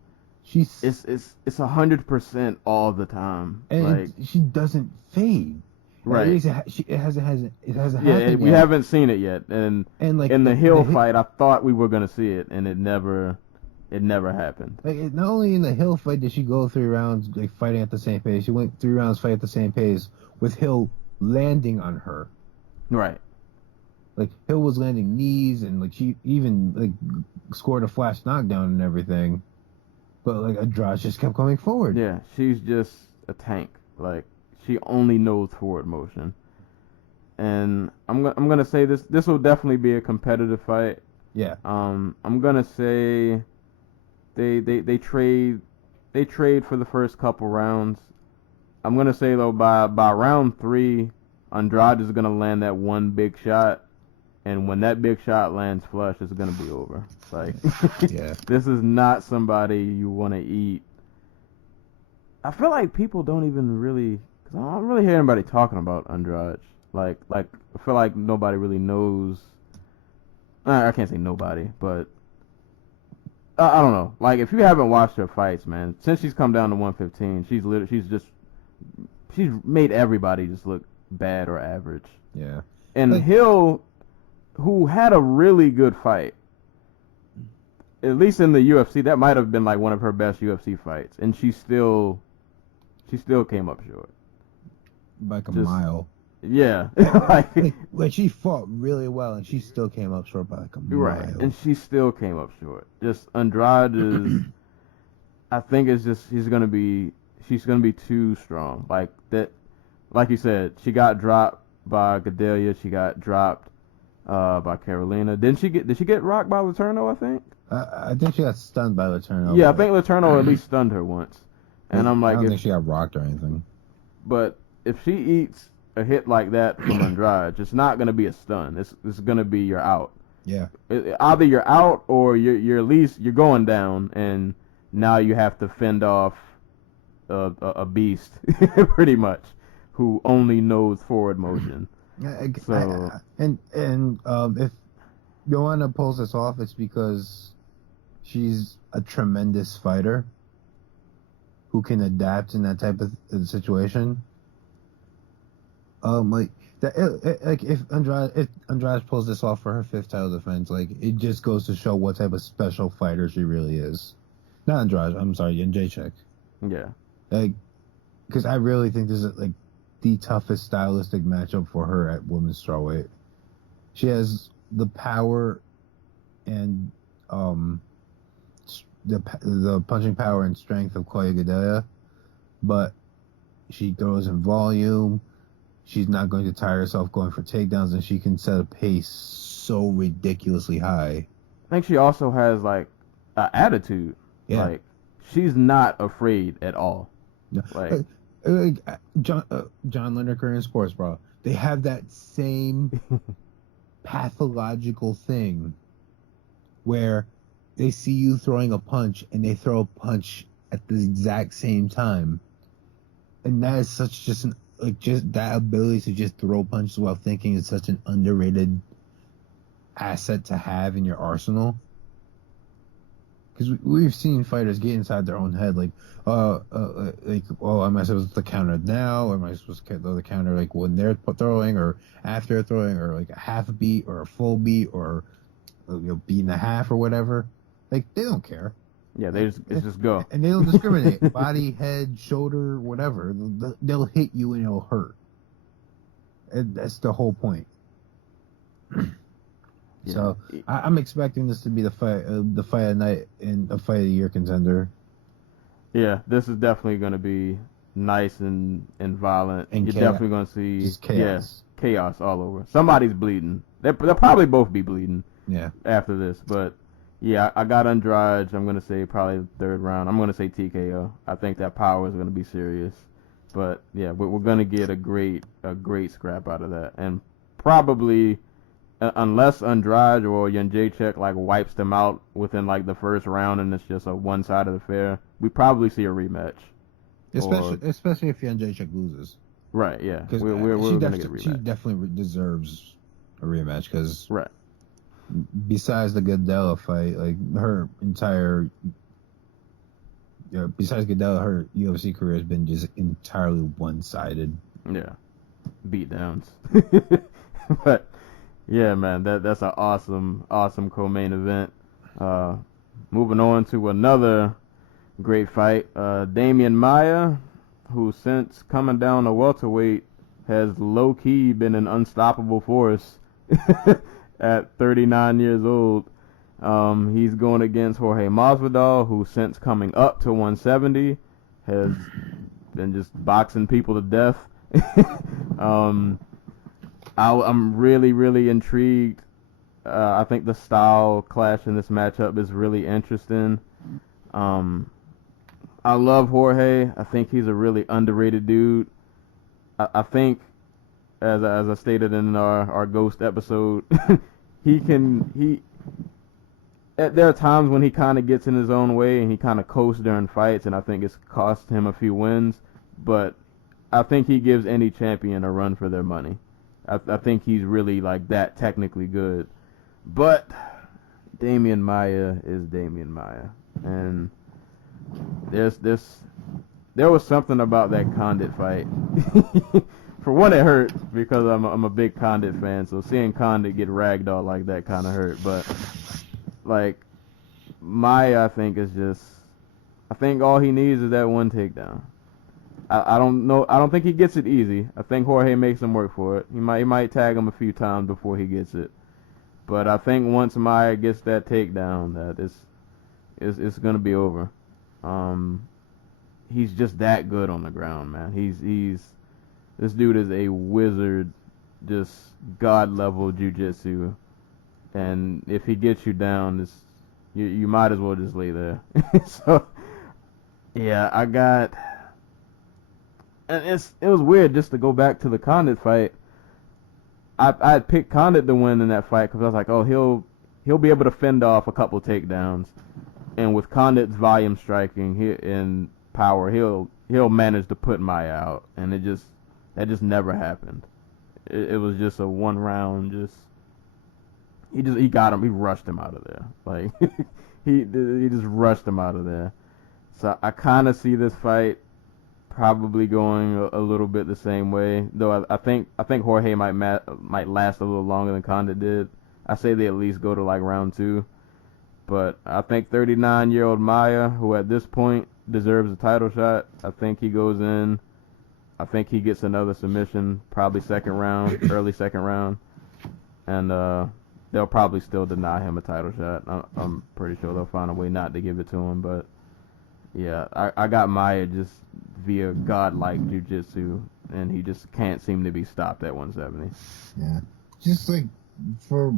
It's 100% all the time. And like, she doesn't fade. Right. At least it hasn't happened we yet. haven't seen it yet. And like in the Hill fight, I thought we were gonna see it, and it never happened. Like, not only in the Hill fight did she go 3 rounds like fighting at the same pace, she went 3 rounds fighting at the same pace with Hill landing on her. Right. Like, Hill was landing knees, and like she even like scored a flash knockdown and everything. But like Andrade just kept coming forward. Yeah, she's just a tank. Like, she only knows forward motion. And I'm gonna say this will definitely be a competitive fight. Yeah. I'm gonna say they trade for the first couple rounds. I'm gonna say though by round 3, Andrade is gonna land that one big shot, and when that big shot lands flush, it's gonna be over. Like, yeah. This is not somebody you want to eat. I feel like people don't even really, because I don't really hear anybody talking about Andrade. Like I feel like nobody really knows. I can't say nobody, but I don't know. Like, if you haven't watched her fights, man, since she's come down to 115, she's made everybody just look bad or average. Yeah. And Hill, who had a really good fight, at least in the UFC, that might have been like one of her best UFC fights, and she still came up short. Like a mile. Yeah. like she fought really well, and she still came up short by like a mile. Right, and she still came up short. Just Andrade is, I think it's just she's gonna be too strong. Like that, like you said, she got dropped by Gadelia. She got dropped by Carolina. Did she get rocked by Letourneau, I think? I think she got stunned by Letourneau. Yeah, I think Letourneau at least stunned her once. And I'm like, I don't think she got rocked or anything. But if she eats a hit like that from Andrade, it's not gonna be a stun. It's gonna be you're out. Yeah. Either you're out or you're at least you're going down, and now you have to fend off a beast, pretty much, who only knows forward motion. If Joanna pulls this off, it's because she's a tremendous fighter who can adapt in that type of situation. If Andrade pulls this off for her 5th title defense, like, it just goes to show what type of special fighter she really is. Not Andrade, I'm sorry, Jedrzejczyk. Yeah. Like, because I really think this is like the toughest stylistic matchup for her at women's strawweight. She has the power and the punching power and strength of Claudia Gadelha, but she throws in volume. She's not going to tire herself going for takedowns, and she can set a pace so ridiculously high. I think she also has like an attitude. Yeah. Like she's not afraid at all. Like John Lineker in sports, bro. They have that same pathological thing where they see you throwing a punch and they throw a punch at the exact same time, and that is such just that ability to just throw punches while thinking is such an underrated asset to have in your arsenal. Because we've seen fighters get inside their own head, like, am I supposed to counter now, or am I supposed to throw the counter like when they're throwing, or after throwing, or like a half a beat, or a full beat, or beat and a half, or whatever. Like, they don't care. Yeah, it's just go. And they don't discriminate. Body, head, shoulder, whatever. They'll hit you and it'll hurt. And that's the whole point. Yeah. So I'm expecting this to be the fight of night and a fight of the year contender. Yeah, this is definitely going to be nice and violent. And you're definitely going to see just chaos. Chaos all over. Somebody's bleeding. They'll probably both be bleeding. Yeah. After this, but yeah, I got Andrade. I'm going to say probably the third round. I'm going to say TKO. I think that power is going to be serious. But yeah, we're going to get a great scrap out of that, and probably. Unless Andrade or Jedrzejczyk like wipes them out within like the first round and it's just a one-sided affair, we probably see a rematch. Especially if Jedrzejczyk loses. Right. Yeah. We're gonna get a rematch. She definitely deserves a rematch because right. Besides the Gadelha fight, like her entire, besides Gadelha, her UFC career has been just entirely one-sided. Yeah. Beatdowns. But. Yeah, man, that's an awesome co-main event. Moving on to another great fight. Demian Maia, who since coming down to welterweight has low-key been an unstoppable force at 39 years old. He's going against Jorge Masvidal, who since coming up to 170 has been just boxing people to death. I'm really, really intrigued. I think the style clash in this matchup is really interesting. I love Jorge. I think he's a really underrated dude. I think, as I stated in our Ghost episode, there are times when he kind of gets in his own way and he kind of coasts during fights, and I think it's cost him a few wins. But I think he gives any champion a run for their money. I think he's really like that technically good. But Demian Maia is Demian Maia. And there was something about that Condit fight. For one, it hurt because I'm a big Condit fan, so seeing Condit get ragdolled like that kind of hurt. But like Maia, I think all he needs is that one takedown. I don't know. I don't think he gets it easy. I think Jorge makes him work for it. He might tag him a few times before he gets it. But I think once Maia gets that takedown, that it's gonna be over. He's just that good on the ground, man. This dude is a wizard, just god level jiu-jitsu. And if he gets you down, you might as well just lay there. So yeah, I got. And it was weird just to go back to the Condit fight. I picked Condit to win in that fight because I was like, oh, he'll be able to fend off a couple takedowns, and with Condit's volume striking and power, he'll manage to put Maia out, and that just never happened. It was just a one round, he got him, he rushed him out of there, like he just rushed him out of there. So I kind of see this fight probably going a little bit the same way, though I think Jorge might last a little longer than Condit did. I say they at least go to like round 2, but I think 39-year-old Maia, who at this point deserves a title shot, I think he goes in. I think he gets another submission, probably second round, early second round, and they'll probably still deny him a title shot. I'm pretty sure they'll find a way not to give it to him. But yeah, I got Maia just via godlike jiu-jitsu, and he just can't seem to be stopped at 170. Yeah, just like for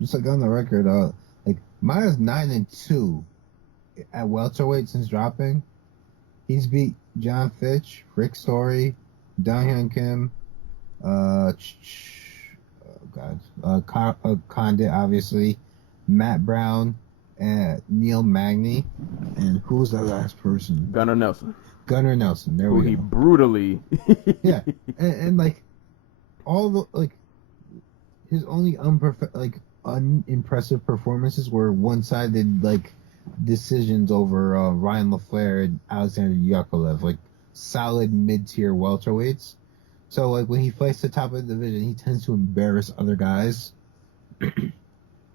just like on the record, like Maia's 9-2 at welterweight since dropping. He's beat John Fitch, Rick Story, Dong-Hyun Kim, Condit, obviously, Matt Brown, and Neil Magny, and who was that last person? Gunnar Nelson. Gunnar Nelson. There we go. Who he brutally. Yeah, and like all the like his only unimpressive performances were one-sided like decisions over Ryan LaFleur and Alexander Yakovlev, like solid mid-tier welterweights. So like when he fights the top of the division, he tends to embarrass other guys.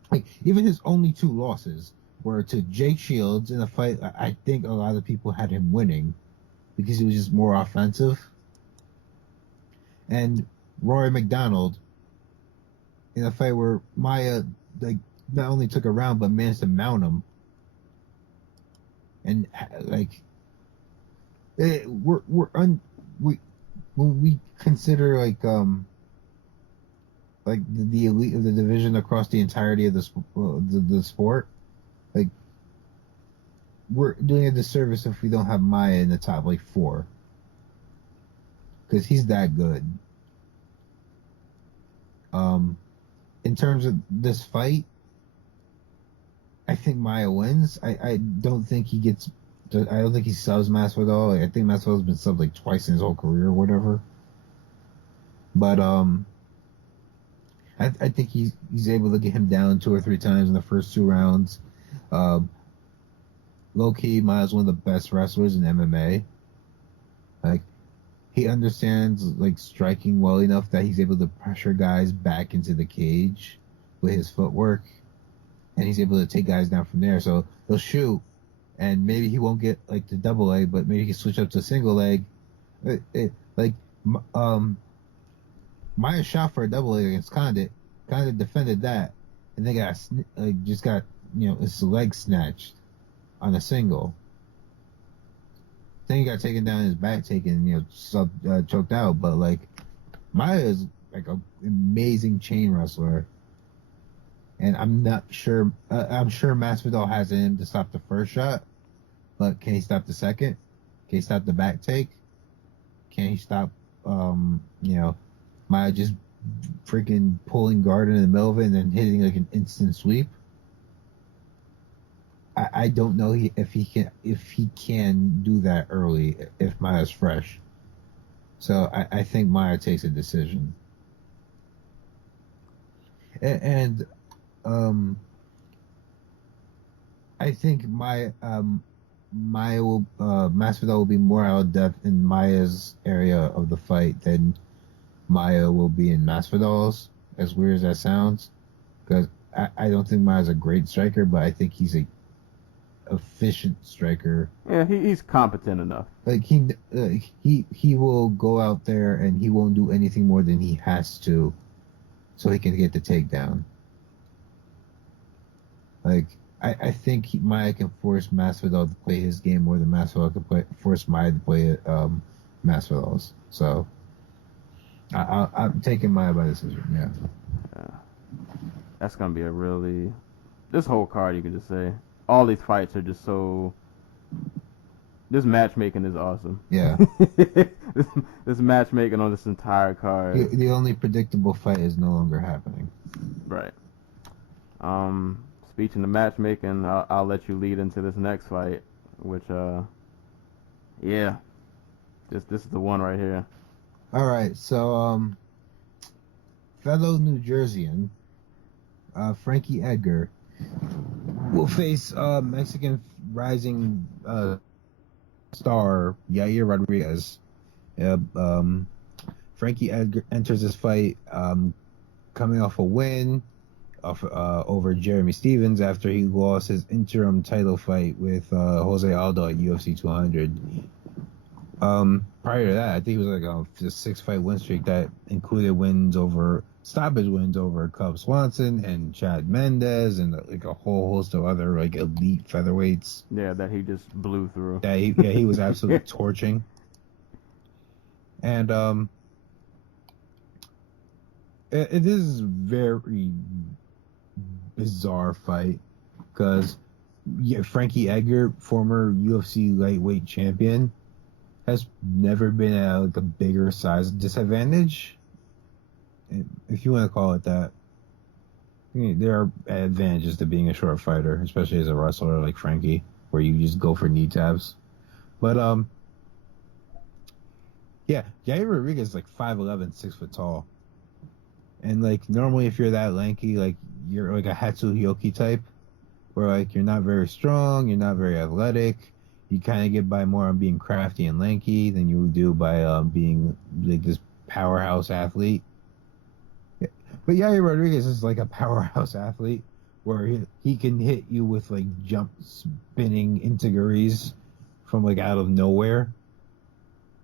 Like even his only 2 losses were to Jake Shields in a fight I think a lot of people had him winning because he was just more offensive, and Rory McDonald in a fight where Maia like not only took a round but managed to mount him. And like when we consider like the elite of the division across the entirety of the sport, like we're doing a disservice if we don't have Maia in the top like 4, because he's that good. In terms of this fight, I think Maia wins. I don't think he gets. I don't think he subs Masvidal. I think Masvidal's been subbed like twice in his whole career or whatever. But I think he's able to get him down 2 or 3 times in the first 2 rounds. Low key, Maia's one of the best wrestlers in MMA. Like he understands like striking well enough that he's able to pressure guys back into the cage with his footwork. And he's able to take guys down from there. So he'll shoot, and maybe he won't get like the double leg, but maybe he can switch up to single leg. Maia shot for a double leg against Condit. Condit defended that, and they got his leg snatched on a single. Then he got taken down, his back taken, choked out. But like Maia is like an amazing chain wrestler. And I'm not sure. I'm sure Masvidal has it in him to stop the first shot, but can he stop the second? Can he stop the back take? Can he stop? Maia just freaking pulling guard in the middle of it and then hitting like an instant sweep. I don't know if he can do that early if Maia's fresh. So I think Maia takes a decision. And I think Masvidal will be more out of depth in Maia's area of the fight than Maia will be in Masvidal's, as weird as that sounds, because I don't think Maia's a great striker, but I think he's a efficient striker. Yeah, he's competent enough. Like he will go out there and he won't do anything more than he has to, so he can get the takedown. Like I think Maia can force Masvidal to play his game more than Masvidal can force Maia to play Masvidal's. So I'm taking Maia by decision. Yeah. That's gonna be this whole card, you can just say all these fights are just so. This matchmaking is awesome. Yeah. this matchmaking on this entire card. The only predictable fight is no longer happening. Right. Speaking of matchmaking, I'll let you lead into this next fight, which this is the one right here. All right, so fellow New Jerseyan, Frankie Edgar will face Mexican rising star Yair Rodriguez. Frankie Edgar enters this fight coming off a win over Jeremy Stevens after he lost his interim title fight with Jose Aldo at UFC 200. Prior to that, I think it was like a 6-fight win streak that included stoppage wins over Cub Swanson and Chad Mendez and like a whole host of other like elite featherweights. Yeah, that he just blew through. That he was absolutely torching. And it is a very bizarre fight because Frankie Edgar, former UFC lightweight champion, has never been at like a bigger size disadvantage, if you want to call it that. I mean, there are advantages to being a short fighter, especially as a wrestler like Frankie, where you just go for knee tabs. But yeah, Yair Rodriguez is like 5'11", 6 foot tall, and like normally if you're that lanky, like you're like a Hatsuyoki type, where like you're not very strong, you're not very athletic. You kind of get by more on being crafty and lanky than you would do by being like this powerhouse athlete. Yeah. But Yair Rodriguez is like a powerhouse athlete where he can hit you with like jump spinning integures from like out of nowhere.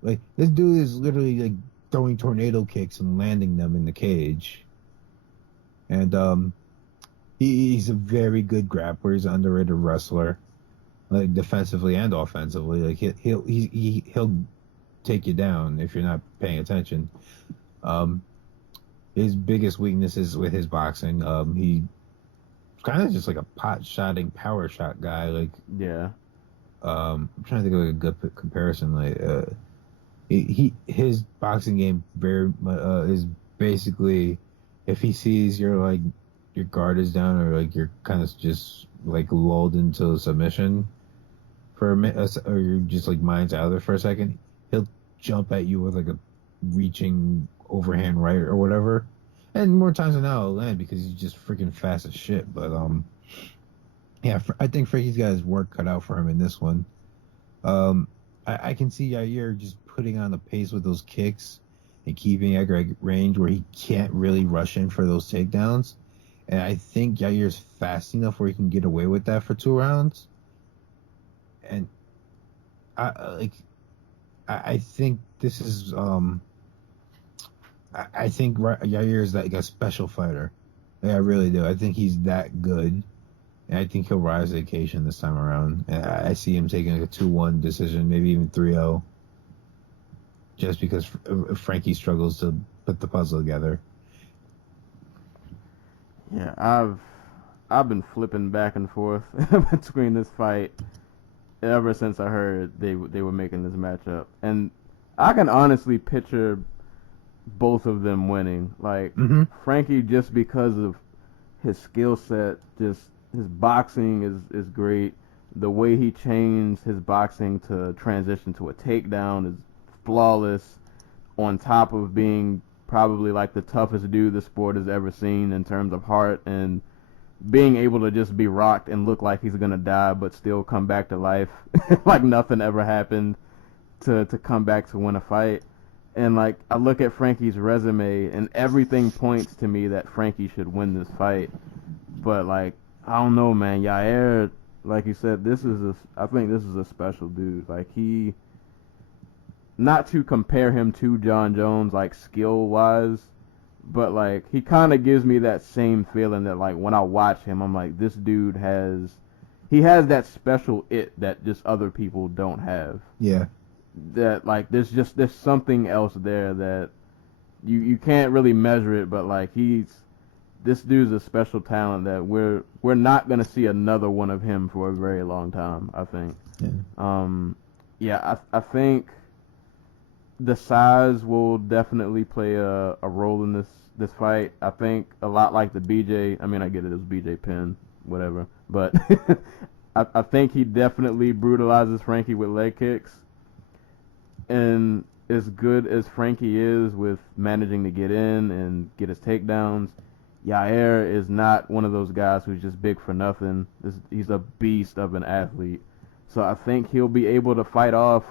Like this dude is literally like throwing tornado kicks and landing them in the cage. And he's a very good grappler. He's an underrated wrestler. Like defensively and offensively, like he'll take you down if you're not paying attention. His biggest weakness is with his boxing. He's kind of just like a pot-shotting power shot guy. Like yeah. I'm trying to think of like a good comparison. Like his boxing game is basically if he sees your guard is down or like you're kind of just like lulled into submission for a minute, or you're just like mind's out of there for a second, he'll jump at you with like a reaching overhand right or whatever, and more times than not he'll land because he's just freaking fast as shit. But yeah, I think Frankie's got his work cut out for him in this one. I can see Yair just putting on the pace with those kicks and keeping Edgar at range where he can't really rush in for those takedowns. And I think Yair's fast enough where he can get away with that for 2 rounds. And I think this is I think Yair is like a special fighter. Like, I really do. I think he's that good, and I think he'll rise to the occasion this time around. And I see him taking like a 2-1 decision, maybe even 3-0, just because Frankie struggles to put the puzzle together. Yeah, I've been flipping back and forth between this fight ever since I heard they were making this matchup, and I can honestly picture both of them winning. Like Frankie, just because of his skill set, just his boxing is great. The way he changed his boxing to transition to a takedown is flawless. On top of being probably like the toughest dude the sport has ever seen in terms of heart and being able to just be rocked and look like he's gonna die but still come back to life like nothing ever happened to come back to win a fight. And like I look at Frankie's resume and everything points to me that Frankie should win this fight. But like I don't know, man. Yair, like you said, I think this is a special dude. Like he, not to compare him to John Jones, like skill-wise, but like he kind of gives me that same feeling that like when I watch him, I'm like, this dude has that special it that just other people don't have. Yeah. That like there's something else there that you can't really measure it, but like this dude's a special talent that we're not gonna see another one of him for a very long time, I think. Yeah. I think the size will definitely play a role in this fight. I think a lot like the BJ. I mean, I get it was BJ Penn, whatever, but I think he definitely brutalizes Frankie with leg kicks. And as good as Frankie is with managing to get in and get his takedowns, Yair is not one of those guys who's just big for nothing. He's a beast of an athlete. So I think he'll be able to fight off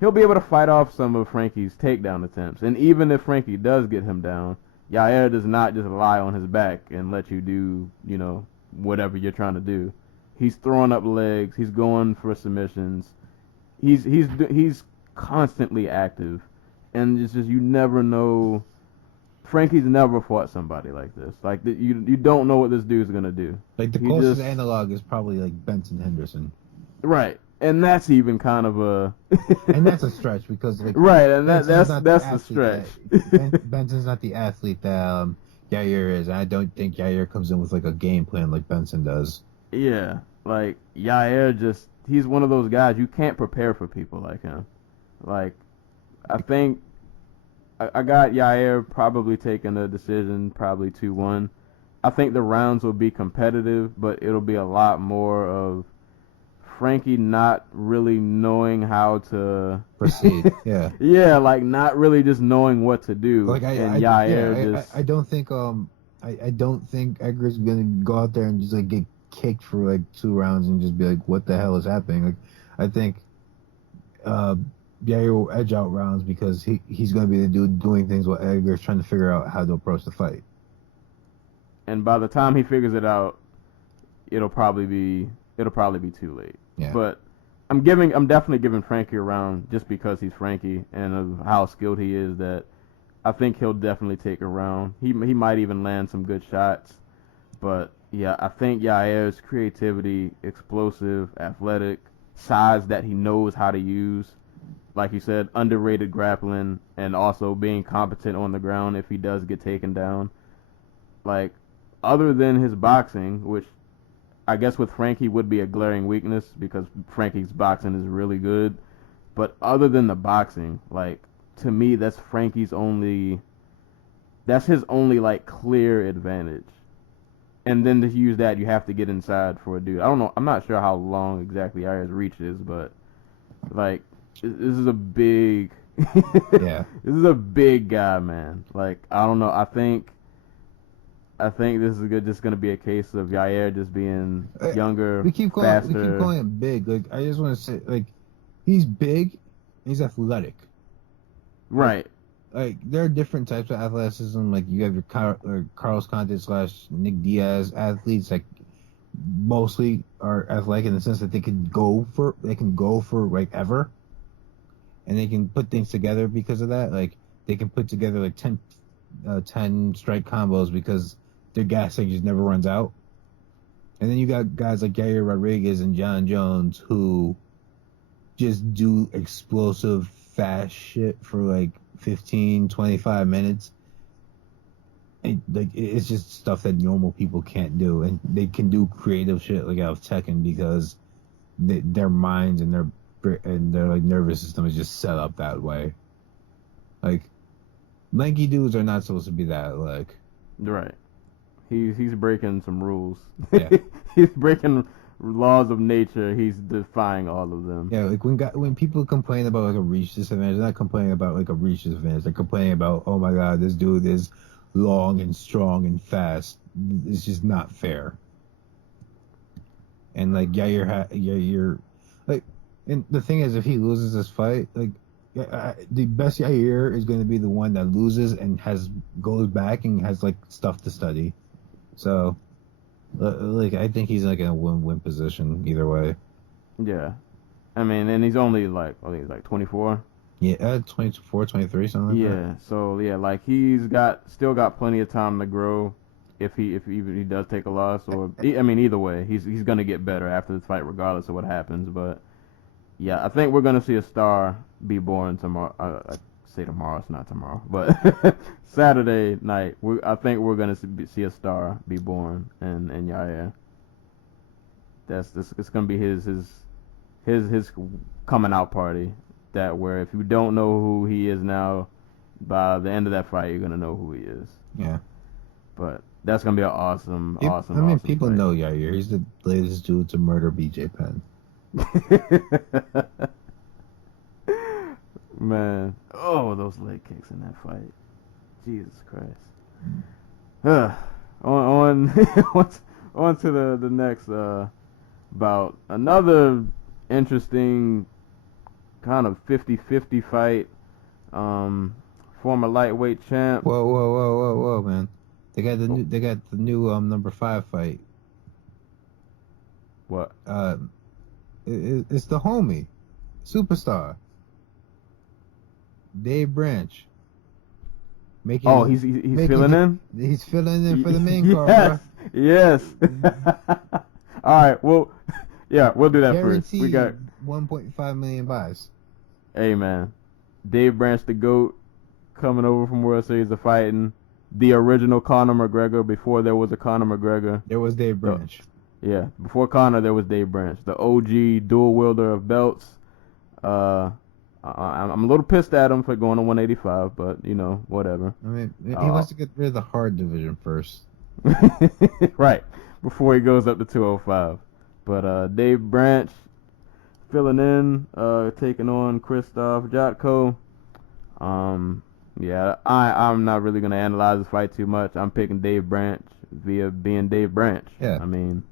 some of Frankie's takedown attempts. And even if Frankie does get him down, Yair does not just lie on his back and let you do, whatever you're trying to do. He's throwing up legs. He's going for submissions. He's constantly active, and it's just you never know. Frankie's never fought somebody like this. Like you don't know what this dude's gonna do. Like the closest analog is probably like Benson Henderson. Right, and that's even kind of a. And that's a stretch because like. Right, and that's the stretch. Benson's not the athlete that Yair is. I don't think Yair comes in with like a game plan like Benson does. Yeah, like Yair he's one of those guys you can't prepare for people like him. Like, I think. I got Yair probably taking the decision, probably 2-1. I think the rounds will be competitive, but it'll be a lot more of Frankie not really knowing how to proceed. Yeah. Yeah, like not really just knowing what to do. Like I don't think I don't think Edgar's gonna go out there and just like get kicked for like 2 rounds and just be like, what the hell is happening? Like, I think Yair will edge out rounds because he's going to be the dude doing things while Edgar's trying to figure out how to approach the fight. And by the time he figures it out, it'll probably be too late. Yeah. But I'm definitely giving Frankie a round just because he's Frankie and of how skilled he is. That I think he'll definitely take a round. He might even land some good shots. But yeah, I think Yair's creativity, explosive, athletic, size that he knows how to use. Like you said, underrated grappling and also being competent on the ground if he does get taken down. Like, other than his boxing, which I guess with Frankie would be a glaring weakness because Frankie's boxing is really good. But other than the boxing, like, to me, that's his only like clear advantage. And then to use that, you have to get inside for a dude. I don't know. I'm not sure how long exactly Yair's reach is, but like, this is a big, yeah. This is a big guy, man. Like, I don't know. I think this is just gonna be a case of Yair just being younger, faster. We keep calling him big. Like, I just want to say, like, he's big, and he's athletic. Right. Like, there are different types of athleticism. Like, you have your Carlos Conte / Nick Diaz athletes. Like, mostly are athletic in the sense that they can go for like ever. And they can put things together because of that. Like, they can put together like 10 strike combos because their gas tank just never runs out. And then you got guys like Yair Rodriguez and John Jones who just do explosive, fast shit for like 15, 25 minutes. And like, it's just stuff that normal people can't do. And they can do creative shit like out of Tekken because their minds and their like nervous system is just set up that way. Like, lanky dudes are not supposed to be that, like. Right. He's breaking some rules. Yeah. He's breaking laws of nature. He's defying all of them. Yeah, like when people complain about like a reach disadvantage, they're not complaining about like a reach disadvantage. They're complaining about, oh my god, this dude is long and strong and fast. It's just not fair. And like Yair, like. And the thing is, if he loses this fight, like, the best Yair is going to be the one that loses and goes back and has like stuff to study. So, like, I think he's like in a win-win position either way. Yeah, I mean, and he's only like, I think he's like 24. Yeah, 24, 23, something like that. Yeah, so yeah, like he's still got plenty of time to grow. If he does take a loss, or I mean, either way, he's gonna get better after this fight, regardless of what happens. But yeah, I think we're going to see a star be born tomorrow. I say tomorrow, it's not tomorrow. But Saturday night, I think we're going to see a star be born in Yair. It's going to be his coming out party. That where if you don't know who he is now, by the end of that fight, you're going to know who he is. Yeah. But that's going to be an awesome people fight. know Yair. He's the latest dude to murder BJ Penn. Man, those leg kicks in that fight, Jesus Christ. On to the next bout. Another interesting kind of 50-50 fight. Former lightweight champ. Whoa, man! They got the new number 5 fight. What? It's the homie, superstar. Dave Branch. He's filling in? He's filling in for the main card, bro. Yes. All right, well, yeah, we'll do that first. We got 1.5 million buys. Hey, man. Dave Branch, the GOAT, coming over from World Series of Fighting. The original Conor McGregor, before there was a Conor McGregor. There was Dave Branch. Yeah, before Conor, there was Dave Branch, the OG dual wielder of belts. I'm a little pissed at him for going to 185, but, whatever. I mean, he wants to get rid of the hard division first. Right, before he goes up to 205. But Dave Branch filling in, taking on Krzysztof Jotko. Yeah, I'm not really going to analyze this fight too much. I'm picking Dave Branch via being Dave Branch. Yeah. I mean,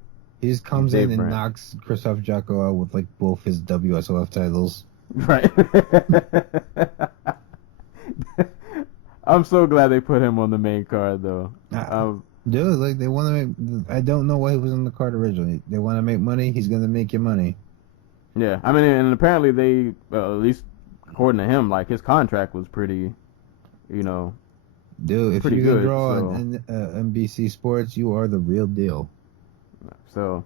he just comes in and knocks Krzysztof Jotko out with, like, both his WSOF titles. Right. I'm so glad they put him on the main card, though. Dude, like, they want to make... I don't know why he was on the card originally. They want to make money. He's going to make you money. Yeah, I mean, and apparently they, at least according to him, like, his contract was pretty, Dude, if pretty you good, can draw so. on NBC Sports, you are the real deal. So,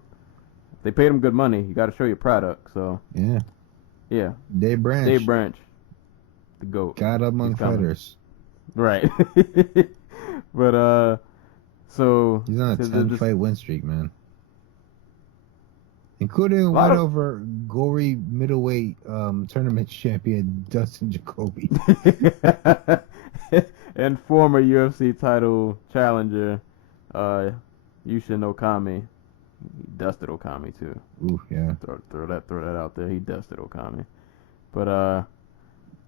they paid him good money. You got to show your product, so. Yeah. Yeah. Dave Branch. Dave Branch, the GOAT. God among fighters. Right. But, so. He's on a 10-fight win streak, man. Including a win over gory middleweight tournament champion Dustin Jacoby. And former UFC title challenger Yushin Okami. He dusted Okami too. Ooh, yeah. Throw that out there. He dusted Okami. But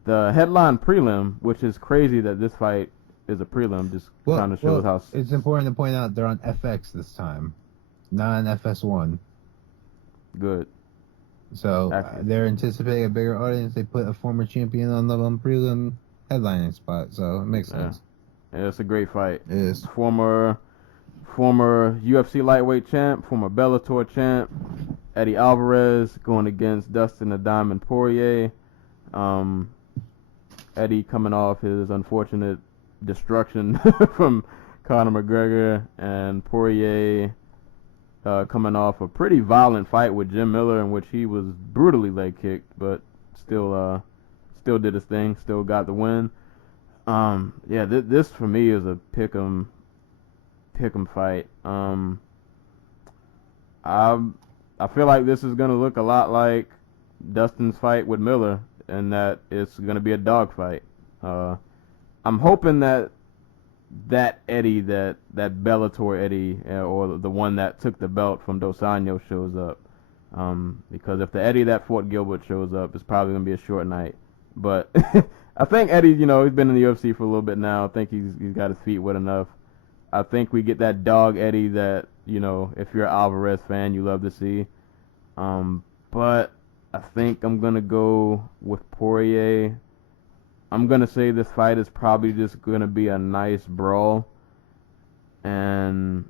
the headline prelim, which is crazy that this fight is a prelim, just kind of shows how. It's important to point out they're on FX this time, not on FS1. Good. So they're anticipating a bigger audience. They put a former champion on the prelim headlining spot, so it makes sense. Yeah, it's a great fight. It is. Former UFC lightweight champ, former Bellator champ, Eddie Alvarez going against Dustin the Diamond Poirier. Eddie coming off his unfortunate destruction from Conor McGregor, and Poirier coming off a pretty violent fight with Jim Miller in which he was brutally leg kicked, but still did his thing, still got the win. This for me is a pick'em fight. I feel like this is gonna look a lot like Dustin's fight with Miller, and that it's gonna be a dogfight. I'm hoping that Eddie, that Bellator Eddie, or the one that took the belt from Dos Anjos shows up. Because if the Eddie that fought Gilbert shows up, it's probably gonna be a short night. But I think Eddie, he's been in the UFC for a little bit now. I think he's got his feet wet enough. I think we get that dog Eddie that, if you're an Alvarez fan, you love to see. But I think I'm going to go with Poirier. I'm going to say this fight is probably just going to be a nice brawl. And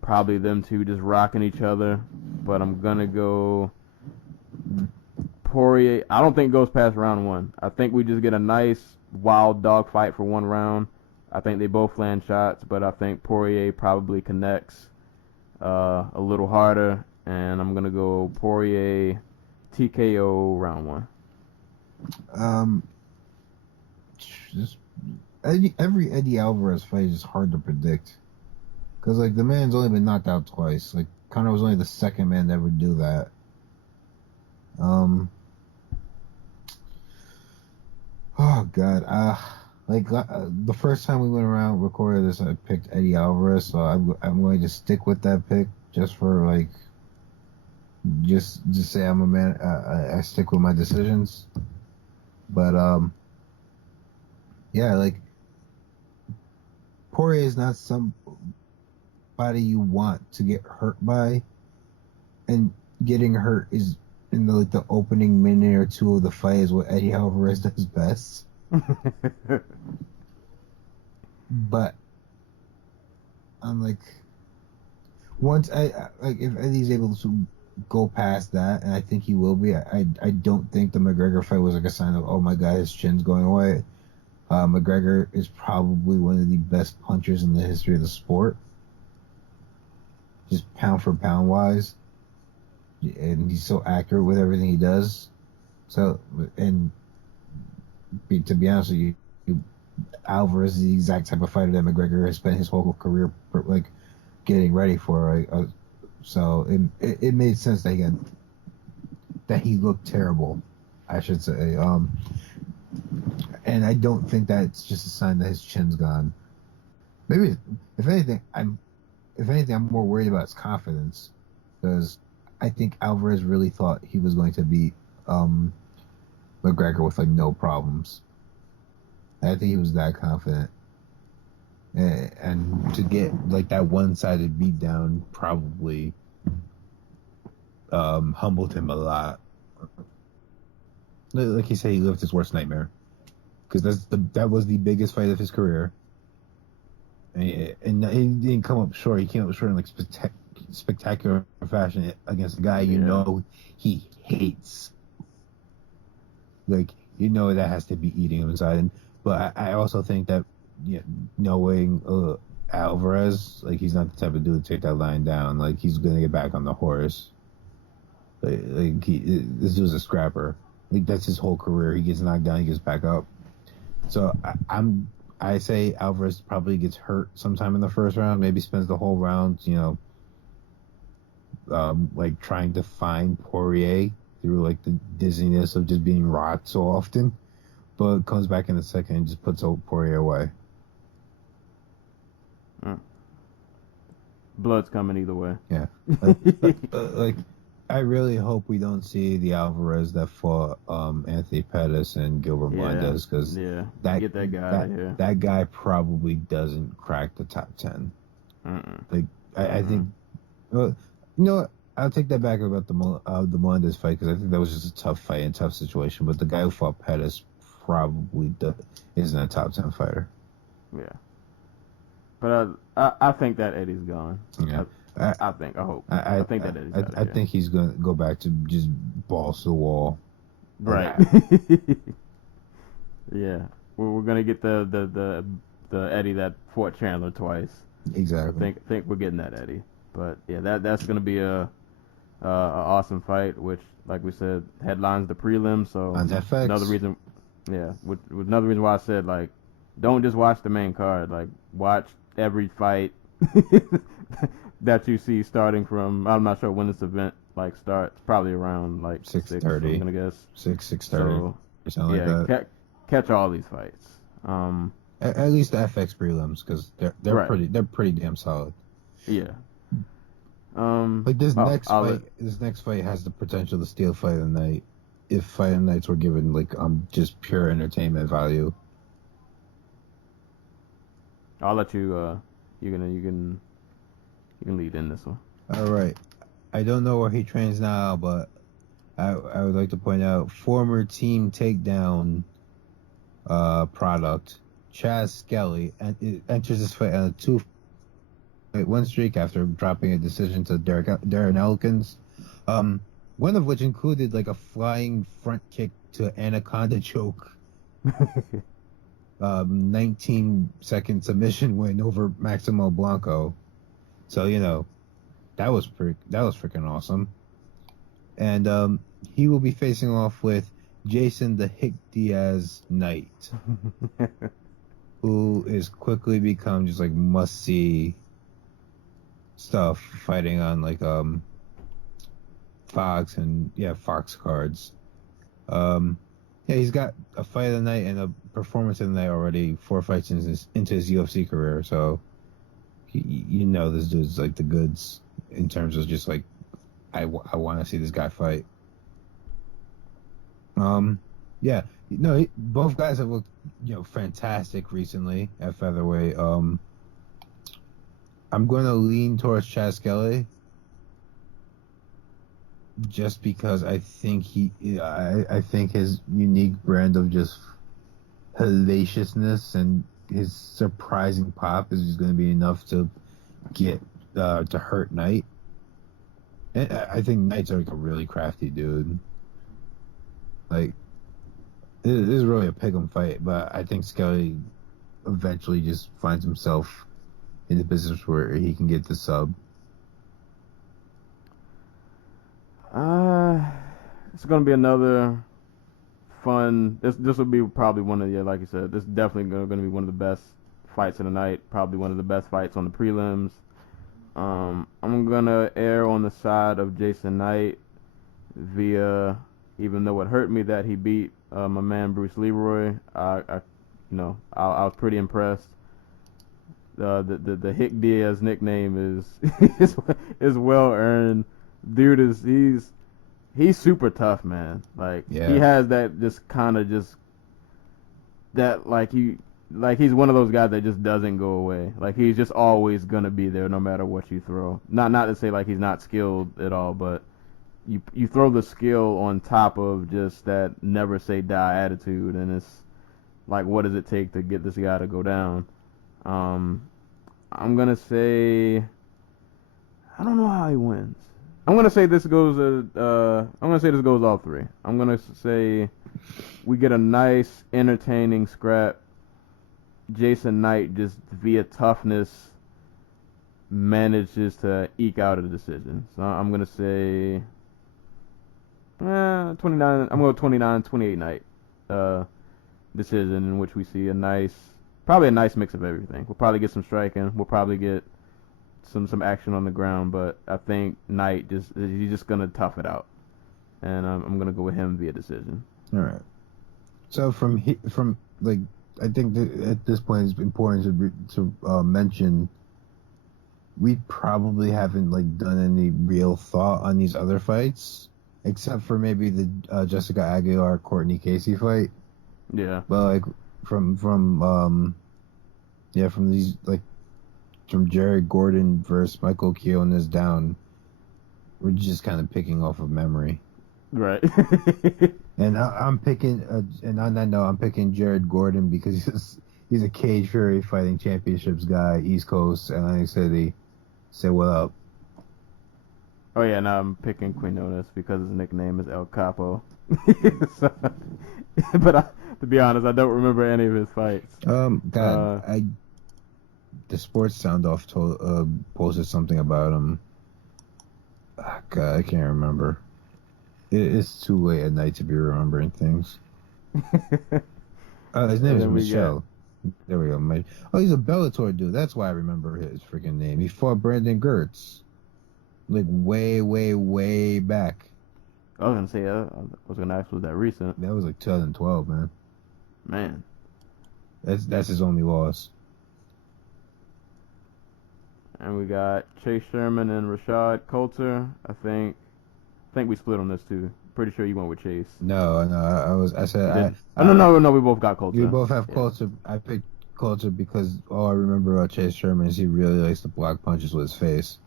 probably them two just rocking each other. But I'm going to go Poirier. I don't think it goes past round one. I think we just get a nice wild dog fight for one round. I think they both land shots, but I think Poirier probably connects a little harder, and I'm going to go Poirier TKO round one. Every Eddie Alvarez fight is hard to predict. Because, the man's only been knocked out twice. Conor was only the second man to ever do that. Oh, God. The first time we went around recorded this, I picked Eddie Alvarez, so I'm going to stick with that pick just for just say I'm a man. I stick with my decisions, but Poirier is not somebody you want to get hurt by, and getting hurt is in the opening minute or two of the fight is what Eddie Alvarez does best. But I'm once if Eddie's able to go past that, and I think he will be, I don't think the McGregor fight was a sign of, oh my God, his chin's going away. McGregor is probably one of the best punchers in the history of the sport, just pound for pound wise, and he's so accurate with everything he does. So, and to be honest with you, Alvarez is the exact type of fighter that McGregor has spent his whole career like getting ready for. So it made sense that he looked terrible, I should say. And I don't think that's just a sign that his chin's gone. Maybe if anything, I'm more worried about his confidence, because I think Alvarez really thought he was going to beat McGregor with like no problems. I think he was that confident, and to get like that one-sided beatdown probably humbled him a lot. Like you say, he lived his worst nightmare, because that was the biggest fight of his career, and he didn't come up short. He came up short in like spectacular fashion against a guy he hates. Like, that has to be eating him inside. But I also think that knowing Alvarez, like, he's not the type of dude to take that line down. Like, he's gonna get back on the horse. This dude's a scrapper. Like, that's his whole career. He gets knocked down, he gets back up. So I say Alvarez probably gets hurt sometime in the first round. Maybe spends the whole round, like trying to find Poirier through like the dizziness of just being rocked so often, but comes back in the second and just puts Poirier away. Blood's coming either way. Yeah. Like, I really hope we don't see the Alvarez that fought Anthony Pettis and Gilbert Melendez, because get that guy out of here. That guy probably doesn't crack the top 10. Like, I think, well, you know what? I'll take that back about the Melendez fight, because I think that was just a tough fight and tough situation. But the guy who fought Pettis probably isn't a top 10 fighter. Yeah. But I think that Eddie's gone. Yeah. I hope. I think that Eddie's out of I think he's going to go back to just balls to the wall. Right. Yeah. We're going to get the Eddie that fought Chandler twice. Exactly. I think we're getting that Eddie. But yeah, that's going to be a awesome fight, which, like we said, headlines the prelims. So on FX. Another reason why I said, like, don't just watch the main card. Like, watch every fight that you see starting from. I'm not sure when this event like starts. Probably around like 6:30. I'm gonna guess 6:30 so, or something like that. Catch all these fights. At least the FX prelims, because they're right. they're pretty damn solid. Yeah. Like this next fight has the potential to steal fight of the night if fight of the nights were given like just pure entertainment value. I'll let you. You can lead in this one. All right. I don't know where he trains now, but I would like to point out former Team Takedown product Chaz Skelly enters this fight on a 2-fight win streak after dropping a decision to Darren Elkins, one of which included like a flying front kick to Anaconda choke. 19-second submission win over Maximo Blanco. So that was freaking awesome. And he will be facing off with Jason the Hick Diaz Knight, who is quickly become just like must see stuff fighting on like Fox cards. Yeah, he's got a fight of the night and a performance of the night already. 4 fights into his UFC career, so this dude's like the goods in terms of just like I want to see this guy fight. Both guys have looked fantastic recently at featherweight. I'm going to lean towards Chaz Skelly, just because I think I think his unique brand of just hellaciousness and his surprising pop is just going to be enough to get to hurt Knight. And I think Knight's like a really crafty dude. Like it is really a pick'em fight, but I think Skelly eventually just finds himself in the business where he can get the sub. It's gonna be another fun. This will be probably one of the, like you said, this is definitely gonna be one of the best fights of the night. Probably one of the best fights on the prelims. I'm gonna err on the side of Jason Knight via, even though it hurt me that he beat my man Bruce Leroy. I was pretty impressed. The Hick Diaz nickname is well earned. Dude he's super tough, man. Like he has that just kind of just that like he's one of those guys that just doesn't go away. Like he's just always gonna be there no matter what you throw. Not to say like he's not skilled at all, but you throw the skill on top of just that never say die attitude, and it's like, what does it take to get this guy to go down? I'm gonna say, I don't know how he wins. I'm gonna say this goes all three. I'm gonna say we get a nice, entertaining scrap. Jason Knight just via toughness manages to eke out a decision. So I'm gonna say 29. I'm going 29-28 Knight decision, in which we see probably a nice mix of everything. We'll probably get some striking. We'll probably get some action on the ground, but I think Knight he's just gonna tough it out, and I'm gonna go with him via decision. All right. So from like, I think that at this point it's important to mention we probably haven't like done any real thought on these other fights, except for maybe the Jessica Aguilar Courtney Casey fight. Yeah. But like from these, like, from Jared Gordon versus Michael Quinones down, we're just kind of picking off of memory. Right. And I'm picking, and on that note, I'm picking Jared Gordon because he's a Cage Fury Fighting Championships guy, East Coast, Atlantic City. Say what up. Oh yeah, now I'm picking Quinones because his nickname is El Capo. So, but to be honest, I don't remember any of his fights. The Sports Sound Off posted something about him. God, I can't remember. It's too late at night to be remembering things. His name is Michelle. There we go. Oh, he's a Bellator dude. That's why I remember his freaking name. He fought Brandon Gertz. Like, way, way, way back. I was going to say, I was going to ask, was that recent? That was like 2012, man. Man. That's his only loss. And we got Chase Sherman and Rashad Coulter. I think we split on this too. Pretty sure you went with Chase. No, No, we both got Coulter. We both have Coulter. I picked Coulter because all I remember about Chase Sherman is he really likes to block punches with his face.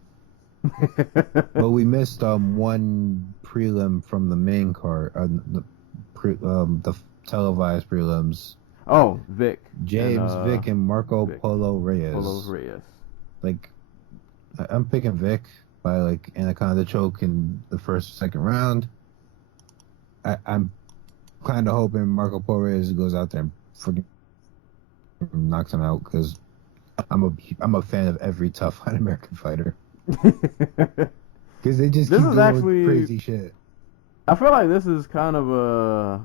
But we missed one prelim from the main card, the televised prelims. Oh, Vic. James Vic and Marco Polo Reyes. Like, I'm picking Vic by like Anaconda choke in the first or second round. I'm kind of hoping Marco Polo Reyes goes out there and freaking knocks him out, because I'm a fan of every tough American fighter. Because they just keep doing crazy shit. I feel like this is kind of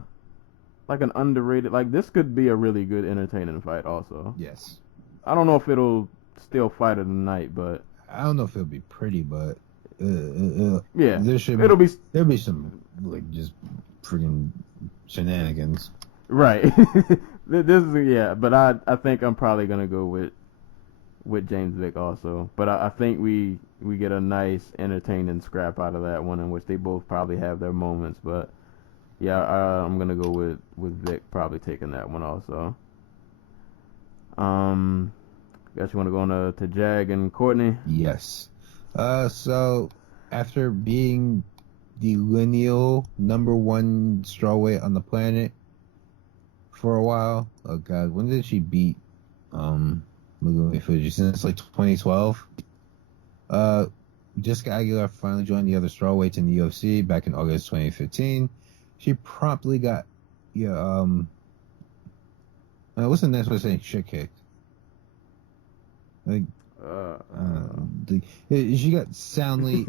like an underrated. Like, this could be a really good, entertaining fight. Also, yes. I don't know if it'll still fight of the night, but I don't know if it'll be pretty, but yeah, there'll be some like just freaking shenanigans. Right. This is but I think I'm probably gonna go with James Vick also. But I think we get a nice, entertaining scrap out of that one, in which they both probably have their moments. But yeah, I'm gonna go with Vic probably taking that one also. Guess you want to go on to Jag and Courtney? Yes. So after being the lineal #1 strawweight on the planet for a while, oh god, when did she beat Fuji? Since like 2012. Jessica Aguilar finally joined the other strawweights in the UFC back in August 2015. She promptly got Yeah. What's the next one saying? Shit kicked. Like. She got soundly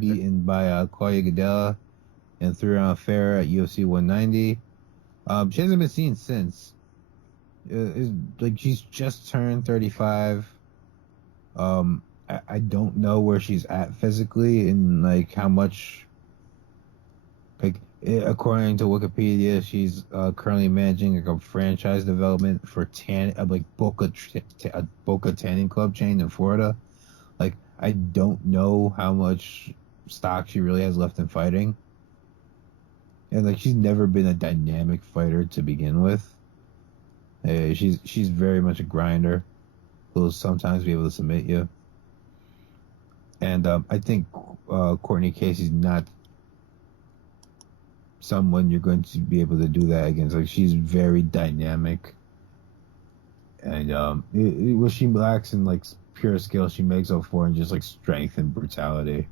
beaten by Claudia Gadelha in a 3-round affair at UFC 190. She hasn't been seen since. She's just turned 35. I don't know where she's at physically and like how much. Like according to Wikipedia, she's currently managing like a franchise development for Boca Tanning Club chain in Florida. Like I don't know how much stock she really has left in fighting. And like she's never been a dynamic fighter to begin with. She's very much a grinder who'll sometimes be able to submit you. And I think Courtney Casey's not someone you're going to be able to do that against. Like she's very dynamic, and what she lacks in like pure skill, she makes up for in just like strength and brutality.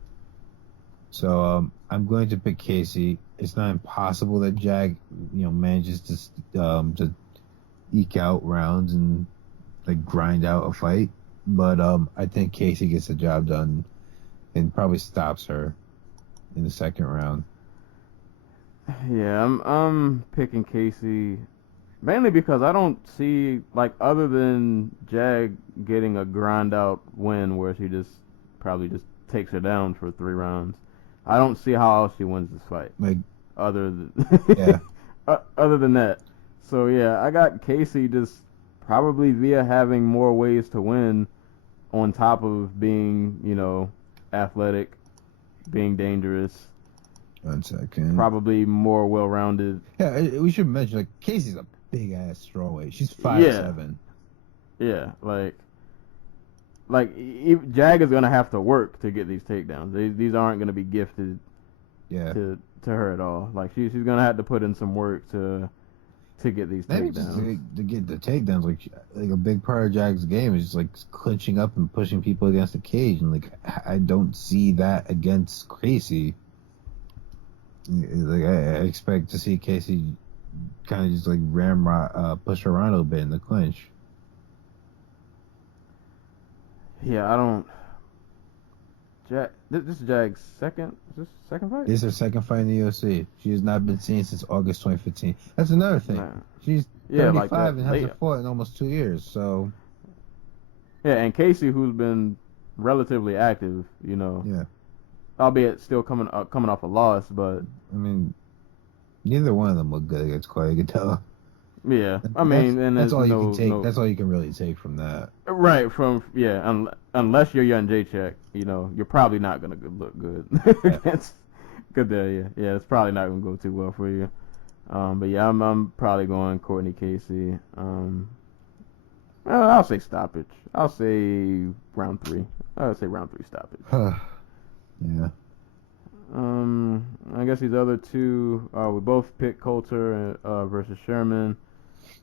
So I'm going to pick Casey. It's not impossible that Jag, manages to eke out rounds and like grind out a fight, but I think Casey gets the job done and probably stops her in the second round. Yeah, I'm picking Casey mainly because I don't see, like, other than Jag getting a grind out win where she probably just takes her down for 3 rounds. I don't see how else she wins this fight. Like other than yeah. Other than that. So yeah, I got Casey just probably via having more ways to win on top of being, athletic, being dangerous. 1 second. Probably more well-rounded. Yeah, we should mention like Casey's a big ass strawweight. She's 5'7". Yeah, like Jag is gonna have to work to get these takedowns. These aren't gonna be gifted. Yeah. To her at all. Like she's gonna have to put in some work to get these takedowns. To get the takedowns, like a big part of Jag's game is just like clinching up and pushing people against the cage, and like I don't see that against Casey. Like I expect to see Casey kind of just like push her around a little bit in the clinch. Yeah, I don't. This is Jag's second. Is this second fight? This is her second fight in the UFC. She has not been seen since August 2015. That's another thing. Man. She's 35 and hasn't fought in almost 2 years. So. Yeah, and Casey, who's been relatively active, Yeah. Albeit still coming off a loss, but I mean, neither one of them look good against Claudia Gadelha. Yeah, I mean, and that's all you can take. That's all you can really take from that. Right. Unless you're Jedrzejczyk, you're probably not gonna look good. Good there. Yeah. It's probably not gonna go too well for you. But yeah, I'm probably going Courtney Casey. I'll say stoppage. I'll say round 3. I'll say round 3 stoppage. Yeah. I guess these other two, we both picked Coulter versus Sherman.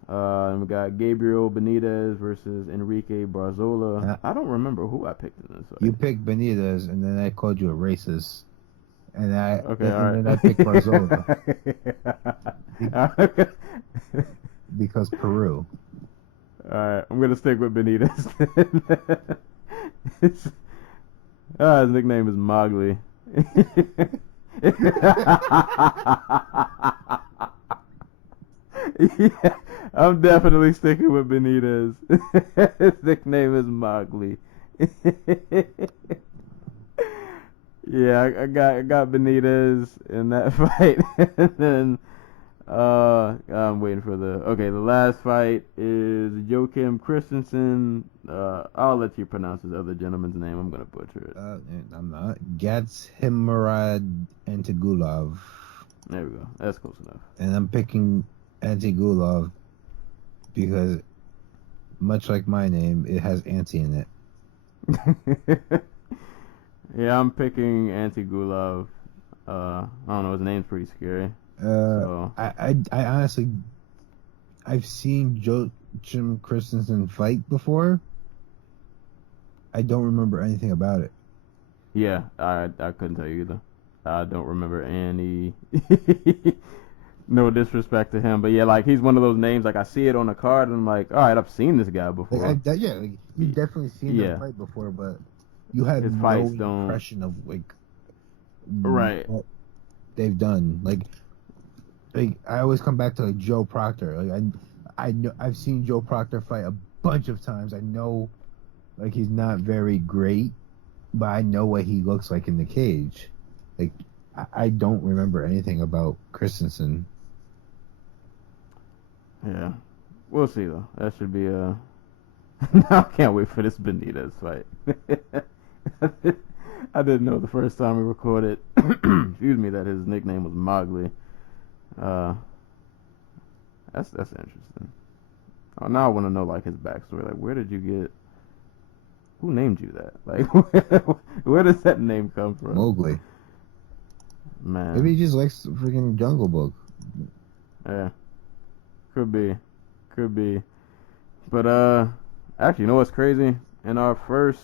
And we got Gabriel Benitez versus Enrique Barzola. I don't remember who I picked in this fight. You picked Benitez, and then I called you a racist. And then I picked Barzola. Because Peru. Alright, I'm going to stick with Benitez. His nickname is Mowgli. Yeah, I'm definitely sticking with Benitez. His nickname is Mowgli. Yeah, I got Benitez in that fight. And then I'm waiting for the last fight is Joachim Christensen. I'll let you pronounce his other gentleman's name. I'm gonna butcher it. I'm not. Gatshimrad Antigulov. There we go. That's close enough. And I'm picking Antigulov because, much like my name, it has anti in it. Yeah, I'm picking Antigulov. I don't know. His name's pretty scary. I honestly, I've seen Jim Christensen fight before. I don't remember anything about it. Yeah, I couldn't tell you either. I don't remember any. No disrespect to him, but yeah, like he's one of those names. Like I see it on the card, and I'm like, all right, I've seen this guy before. Like, you've definitely seen him fight before, but you had his no fights impression of right what they've done. Like I always come back to like Joe Proctor. Like I know I've seen Joe Proctor fight a bunch of times. I know like he's not very great, but I know what he looks like in the cage. Like I don't remember anything about Christensen. Yeah, we'll see though. That should be I can't wait for this Benitez fight. I didn't know the first time we recorded. Excuse me, that his nickname was Mowgli. That's interesting. Oh, now I want to know like his backstory. Like, where did you get? Who named you that? Like, where does that name come from? Mowgli. Man. Maybe he just likes the freaking Jungle Book. Yeah. Could be. But actually, you know what's crazy? In our first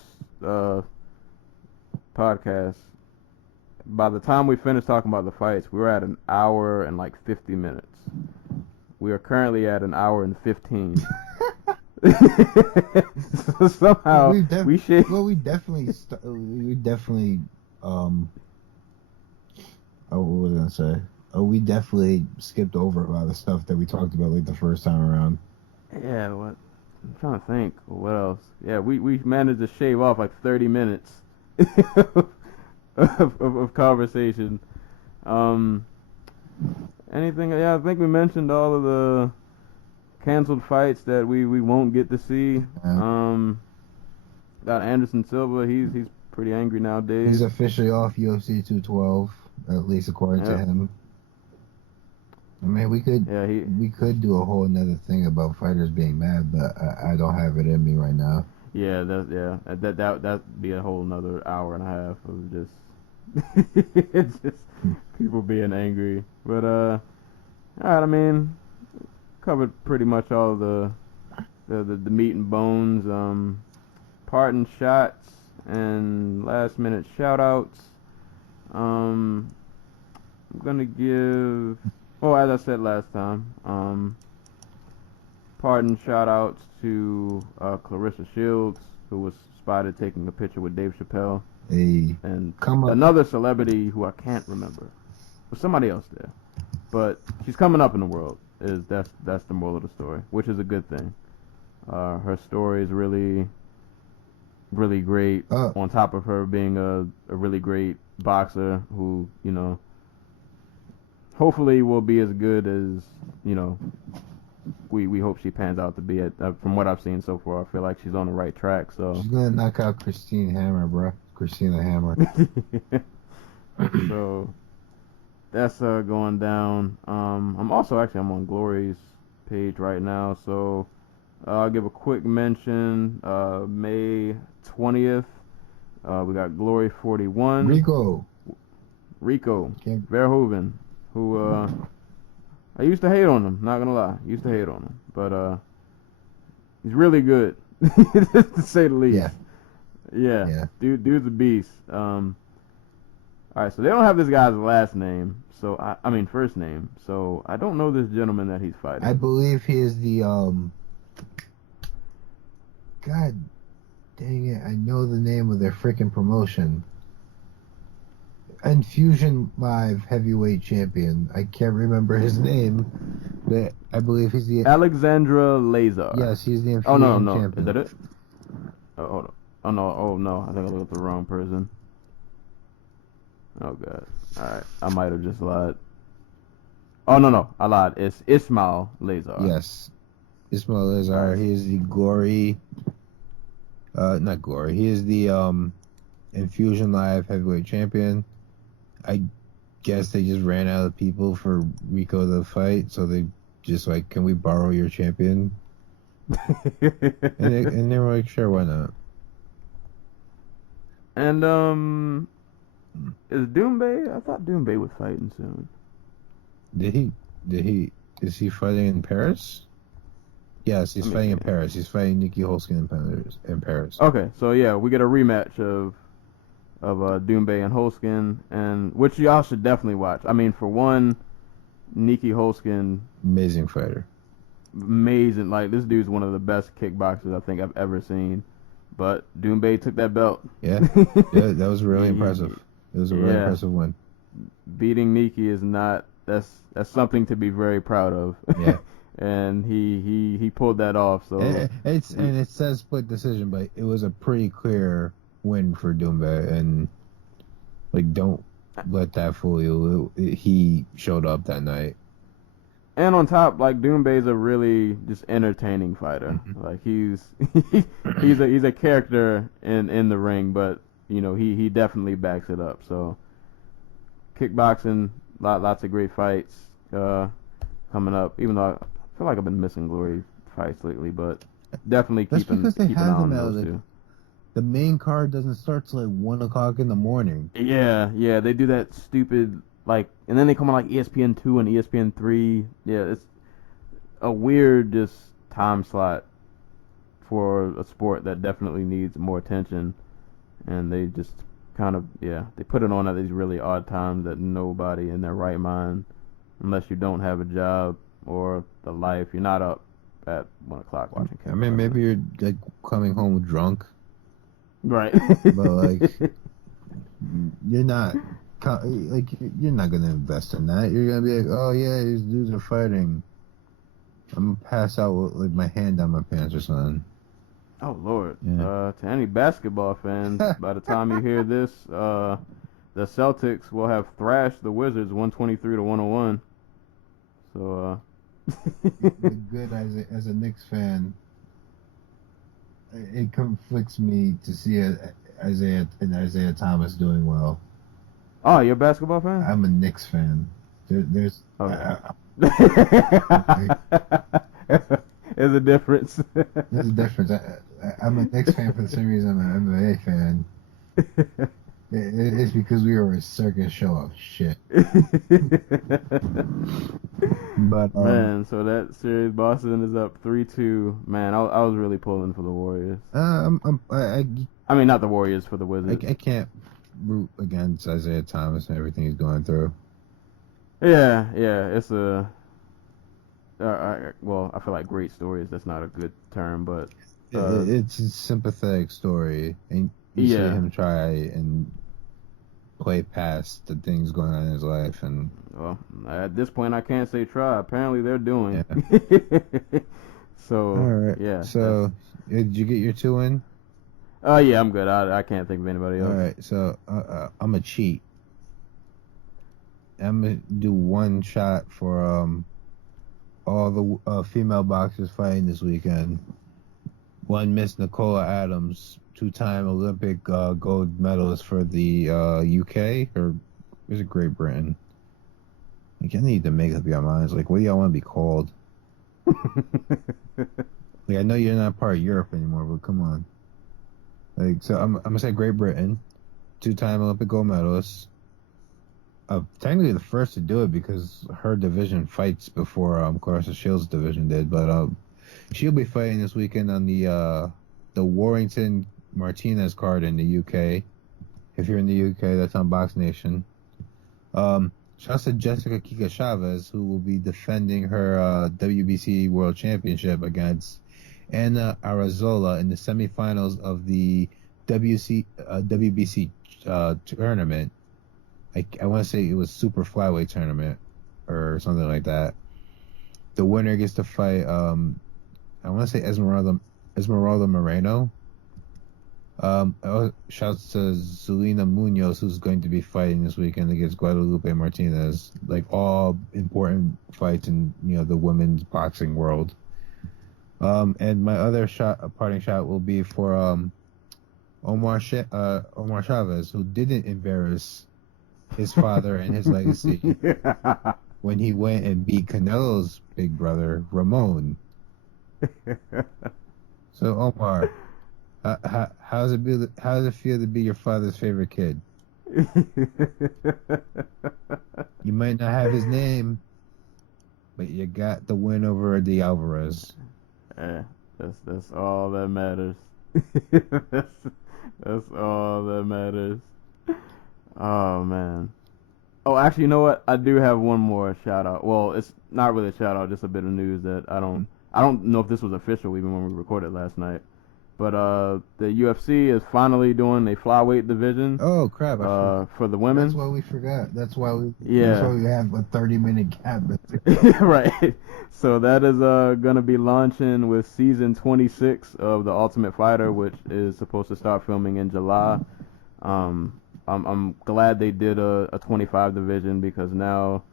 podcast, by the time we finished talking about the fights, we were at an hour and like 50 minutes. We are currently at an hour and 15. So somehow we should. Well, we definitely. What was I gonna say? We definitely skipped over a lot of stuff that we talked about like the first time around. Yeah, what? I'm trying to think. What else? Yeah, we managed to shave off like 30 minutes of conversation. Anything? Yeah, I think we mentioned all of the canceled fights that we won't get to see. Yeah. Got Anderson Silva. He's pretty angry nowadays. He's officially off UFC 212, at least according to him. I mean, we could do a whole another thing about fighters being mad, but I don't have it in me right now. Yeah, that'd be a whole another hour and a half of just it's just people being angry. But all right, I mean, covered pretty much all the meat and bones, parting shots and last minute shout outs. I'm gonna give, as I said last time, parting shout outs to Clarissa Shields, who was spotted taking a picture with Dave Chappelle. Hey, and another celebrity who I can't remember. There's somebody else there, but she's coming up in the world. That's the moral of the story, which is a good thing. Her story is really, really great. On top of her being a really great boxer, who hopefully will be as good as we hope she pans out to be. From what I've seen so far, I feel like she's on the right track. So she's gonna knock out Christina Hammer. So that's going down. I'm on Glory's page right now, so I'll give a quick mention. May 20th, we got Glory 41. Rico Verhoeven, who I used to hate on him. Not gonna lie, but he's really good, to say the least. Yeah. Dude's a beast. All right, so they don't have this guy's last name, so I mean first name. So I don't know this gentleman that he's fighting. I believe he is the God dang it! I know the name of their freaking promotion. Infusion Live heavyweight champion. I can't remember his name, but I believe he's the Alexandra Lazar. Yes, he's the Infusion champion. Is that it? Oh, hold on. Oh no! I think I looked at the wrong person. Oh god! All right, I might have just lied. Oh no! I lied. It's Ismail Lazar. Yes, Ismail Lazar. He is the Glory. Not Glory. He is the Infusion Live heavyweight champion. I guess they just ran out of people for Rico to fight, so they just like, can we borrow your champion? and they were like, sure, why not? And is Doumbé? I thought Doumbé was fighting soon. Is he fighting in Paris? Yes, he's fighting in Paris. He's fighting Nikki Holskin in Paris. Okay, so yeah, we get a rematch of Doumbé and Holskin, and which y'all should definitely watch. I mean, for one, Nikki Holskin, Amazing fighter. amazing. Like, this dude's one of the best kickboxers I think I've ever seen. But Doumbé took that belt. Yeah, yeah, that was really impressive. It was a really impressive win. Beating Nikki is not, that's something to be very proud of. Yeah. And he pulled that off. So it says split decision, but it was a pretty clear win for Doumbé, and like, don't let that fool you. He showed up that night. And on top, like, Doumbé's a really just entertaining fighter. Mm-hmm. Like, he's a character in the ring, but you know, he definitely backs it up. So kickboxing, lots of great fights coming up. Even though I feel like I've been missing Glory fights lately, but definitely keeping an eye on those two. The main card doesn't start till like 1 o'clock in the morning. Yeah, they do that stupid, like, and then they come on like ESPN 2 and ESPN 3. Yeah, it's a weird just time slot for a sport that definitely needs more attention, and they just kind of, they put it on at these really odd times that nobody in their right mind, unless you don't have a job or the life, you're not up at 1 o'clock watching. I mean, maybe you're like coming home drunk. Right. But like, you're not gonna invest in that. You're gonna be like, oh yeah, these dudes are fighting. I'm gonna pass out with like my hand down my pants or something. Oh Lord. Yeah. To any basketball fans, by the time you hear this, the Celtics will have thrashed the Wizards 123-101. So good as a Knicks fan. It conflicts me to see Isaiah Thomas doing well. Oh, you're a basketball fan? I'm a Knicks fan. There's there's a difference. There's a difference. I'm a Knicks fan for the same reason I'm an MMA fan. It's because we were a circus show of shit. But man, so that series, Boston is up 3-2. Man, I was really pulling for the Warriors. I mean, not the Warriors, for the Wizards. I can't root against Isaiah Thomas and everything he's going through. Yeah, it's a. Well, I feel like great stories. That's not a good term, but it's a sympathetic story, and you see him try and play past the things going on in his life, and well, at this point, I can't say try. Apparently, they're doing. Yeah. So all right. Yeah. So did you get your 2 in? Yeah, I'm good. I can't think of anybody else. All right. So I'm gonna cheat. I'm gonna do one shot for all the female boxers fighting this weekend. One, Miss Nicola Adams, 2-time Olympic gold medalist for the UK, or is it Great Britain? Like, I need to make up your minds. Like, what do y'all want to be called? Like, I know you're not part of Europe anymore, but come on. Like, so I'm gonna say Great Britain, 2-time Olympic gold medalist. Technically the first to do it because her division fights before Clarissa Shields' division did, but she'll be fighting this weekend on the Warrington Martinez card in the UK. If you're in the UK, that's on Box Nation. Shouts to Jessica Kika Chavez, who will be defending her WBC World Championship against Anna Arazola in the semifinals of the WBC tournament. I want to say it was Super Flyweight tournament or something like that. The winner gets to fight, I want to say Esmeralda Moreno. Shouts to Zelina Munoz, who's going to be fighting this weekend against Guadalupe Martinez. Like, all important fights in the women's boxing world. And my other parting shot will be for Omar Chavez, who didn't embarrass his father and his legacy when he went and beat Canelo's big brother, Ramon. So, Omar, how does it feel to be your father's favorite kid? You might not have his name, but you got the win over the Alvarez. That's all that matters. that's all that matters. Oh man. Oh, actually, you know what? I do have one more shout out. Well, it's not really a shout out, just a bit of news that I don't know if this was official even when we recorded last night. But the UFC is finally doing a flyweight division. Oh crap! For the women. That's why we forgot. That's why we. Yeah. That's why we have a 30-minute gap. Right. So that is gonna be launching with season 26 of The Ultimate Fighter, which is supposed to start filming in July. I'm glad they did a 25 division because now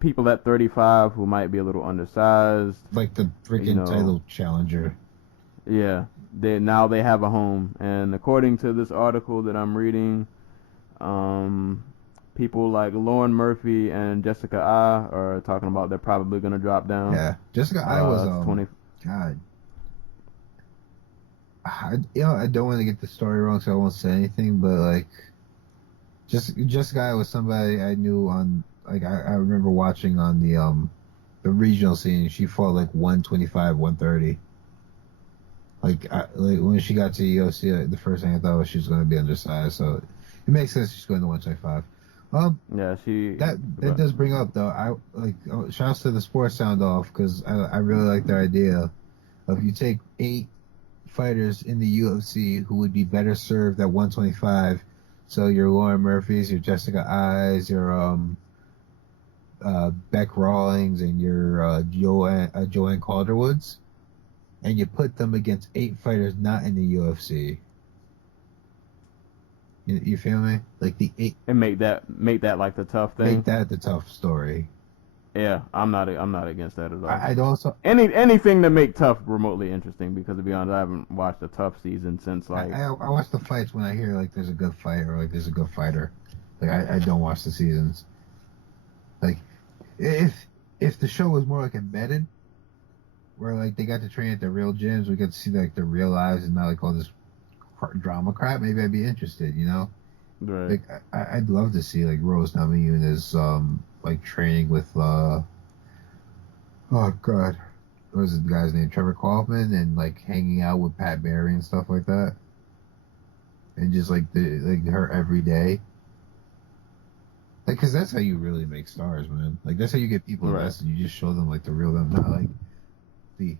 people at 35 who might be a little undersized, like the freaking title challenger. Yeah, they have a home, and according to this article that I'm reading, people like Lauren Murphy and Jessica I are talking about they're probably gonna drop down. Yeah, Jessica I was 20. God. I don't want to get the story wrong, so I won't say anything. But like, Jessica I was somebody I knew on. Like I remember watching on the regional scene. She fought like 125, 130. Like when she got to the UFC, the first thing I thought was she was going to be undersized. So it makes sense she's going to 125. Yeah, that does bring up though. Shouts to the Sports Sound Off because I really like their idea of you take 8 fighters in the UFC who would be better served at 125. So your Lauren Murphys, your Jessica Eyes, your Beck Rawlings, and your Joanne Calderwoods, and you put them against 8 fighters not in the UFC. You feel me? Like the 8. And make that like the tough thing. Make that the tough story. Yeah, I'm not against that at all. I'd also anything to make tough remotely interesting because to be honest, I haven't watched a tough season since like I watch the fights when I hear like there's a good fight or like there's a good fighter. Like I don't watch the seasons. Like if the show was more like embedded, where like they got to train at the real gyms, we got to see like their real lives and not like all this drama crap. Maybe I'd be interested. Right. Like I'd love to see like Rose Namajunas like training with oh god, what was the guy's name? Trevor Kaufman, and like hanging out with Pat Barry and stuff like that, and just like her every day. Like, cause that's how you really make stars, man. Like that's how you get people invested. You just show them like the real them, not like the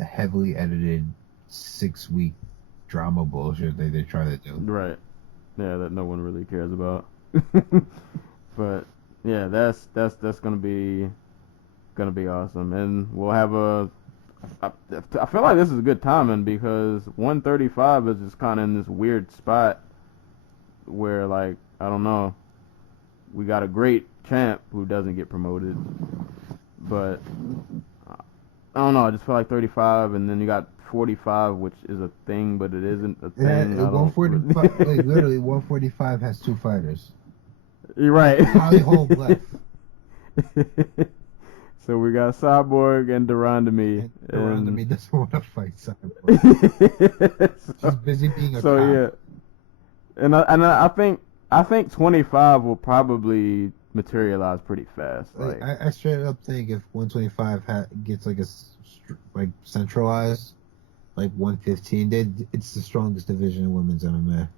heavily edited 6-week drama bullshit they try to do. Right. Yeah, that no one really cares about. But yeah, that's gonna be awesome, and we'll have I feel like this is good timing because 135 is just kind of in this weird spot where like I don't know, we got a great champ who doesn't get promoted, but I don't know. I just feel like 35, and then you got 45, which is a thing, but it isn't a thing. 145, like literally 145 has 2 fighters. You're right. Holly Holm left. So we got Cyborg and Durandamy. Durandamy doesn't want to fight Cyborg. She's busy being a cop. Yeah, and I think 25 will probably materialize pretty fast. Like, I straight up think if 125 gets like centralized, like 115, it's the strongest division in women's MMA.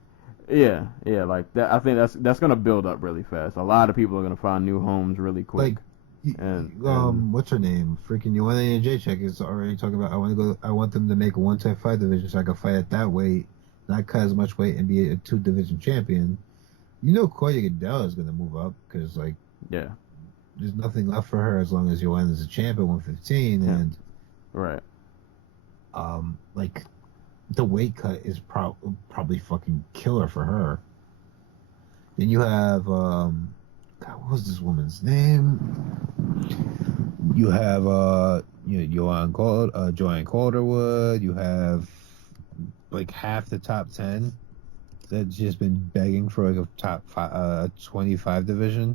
Yeah, like that. I think that's gonna build up really fast. A lot of people are gonna find new homes really quick. Like, what's her name? Freaking Joanna and Jedrzejczyk is already talking about. I want them to make a 125 division so I can fight at that weight, not cut as much weight, and be a 2-division champion. Koya Goodell is gonna move up because there's nothing left for her as long as Joanna's a champ at 115, and right. Like the weight cut is probably fucking killer for her. Then you have God, what was this woman's name? You have Joanne Calderwood. You have like half the top 10 that's just been begging for like a top 25 division.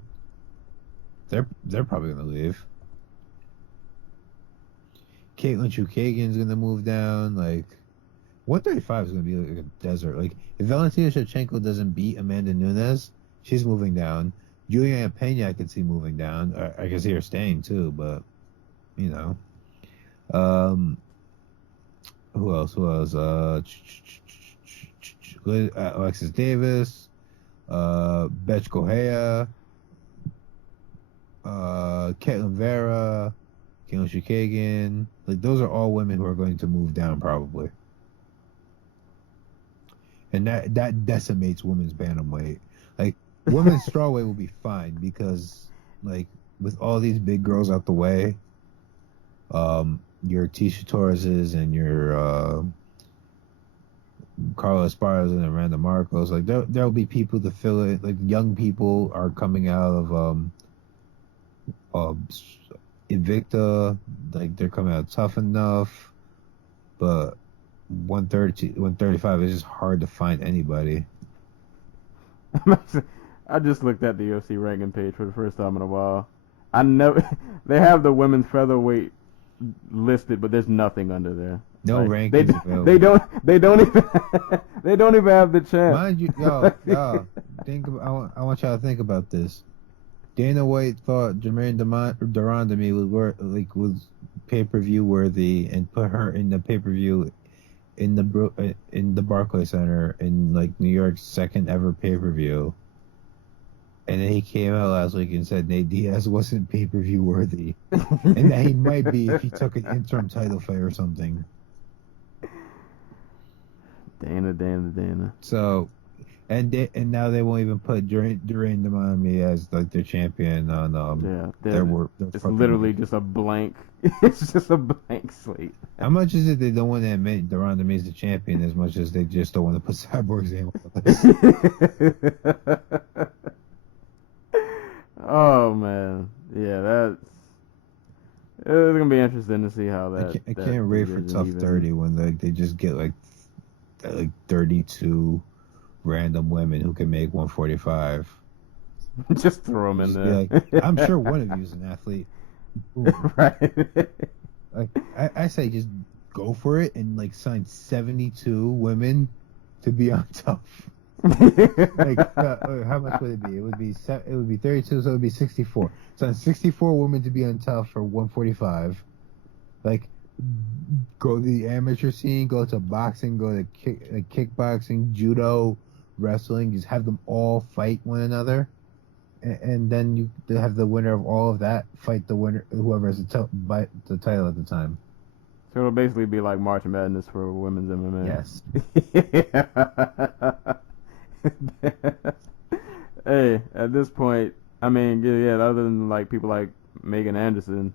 They're probably gonna leave. Caitlin Chukagian's gonna move down. Like 135 is gonna be like a desert. Like if Valentina Shevchenko doesn't beat Amanda Nunes, she's moving down. Juliana Pena I could see moving down. I could see her staying too, but who else? Alexis Davis. Betch Correa, Caitlin Vera, Kayla Kagan. Like, those are all women who are going to move down probably. And that decimates women's bantamweight. Like, women's strawweight will be fine because, like, with all these big girls out the way, your Tisha Torreses and your Carla Esparza and Amanda Marcos, like, there'll be people to fill it. Like, young people are coming out of Invicta, like, they're coming out tough enough, but 130 135 is just hard to find anybody. I just looked at the UFC ranking page for the first time in a while. I never they have the women's featherweight listed, but there's nothing under there. No like, rankings. They don't even they don't even have the champ. Mind you, y'all, I want y'all to think about this. Dana White thought Jermaine Durandamy was pay-per-view worthy and put her in the pay-per-view in the Barclays Center in, like, New York's second ever pay-per-view. And then he came out last week and said Nate Diaz wasn't pay-per-view worthy. And that he might be if he took an interim title fight or something. Dana. So, and now they won't even put Durandamy as, like, their champion on their work. It's literally just a blank. It's just a blank slate. How much is it they don't want to admit Durandamy is the champion as much as they just don't want to put Cyborg's name on the list? Oh man, yeah, it's gonna be interesting to see how that. I can't wait for Tough 30 when they just get like 32 random women who can make 145. Just throw them in there. Like, I'm sure one of you is an athlete. Right. Like, I say just go for it and, like, sign 72 women to be on Tough. Like, how much would it be? It would be 32, so it would be 64. Sign 64 women to be on Tough for 145. Like, go to the amateur scene, go to boxing, go to kickboxing, judo, wrestling. Just have them all fight one another. And then you have the winner of all of that fight the winner, whoever has the title at the time. So it'll basically be like March Madness for women's MMA. Yes. Hey, at this point, I mean, yeah, other than, like, people like Megan Anderson,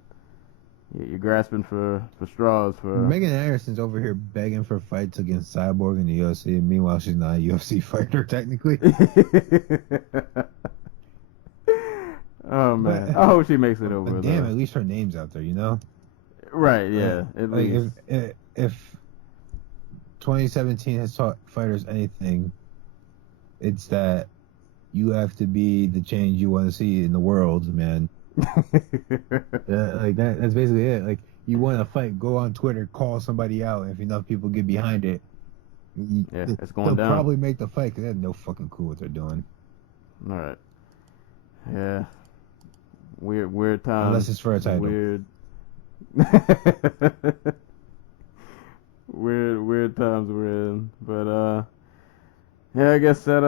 you're grasping for straws for... Megan Anderson's over here begging for fights against Cyborg in the UFC, and meanwhile she's not a UFC fighter, technically. Oh, man. I hope she makes it over. But damn, at least her name's out there, you know? Right, yeah. At like, least. If 2017 has taught fighters anything, it's that you have to be the change you want to see in the world, man. Like, that's basically it. Like, you want to fight, go on Twitter, call somebody out, and if enough people get behind it, it's going down. They'll probably make the fight because they have no fucking clue what they're doing. All right. Yeah. Weird times. Unless it's for a title. Weird times we're in. But yeah, I guess that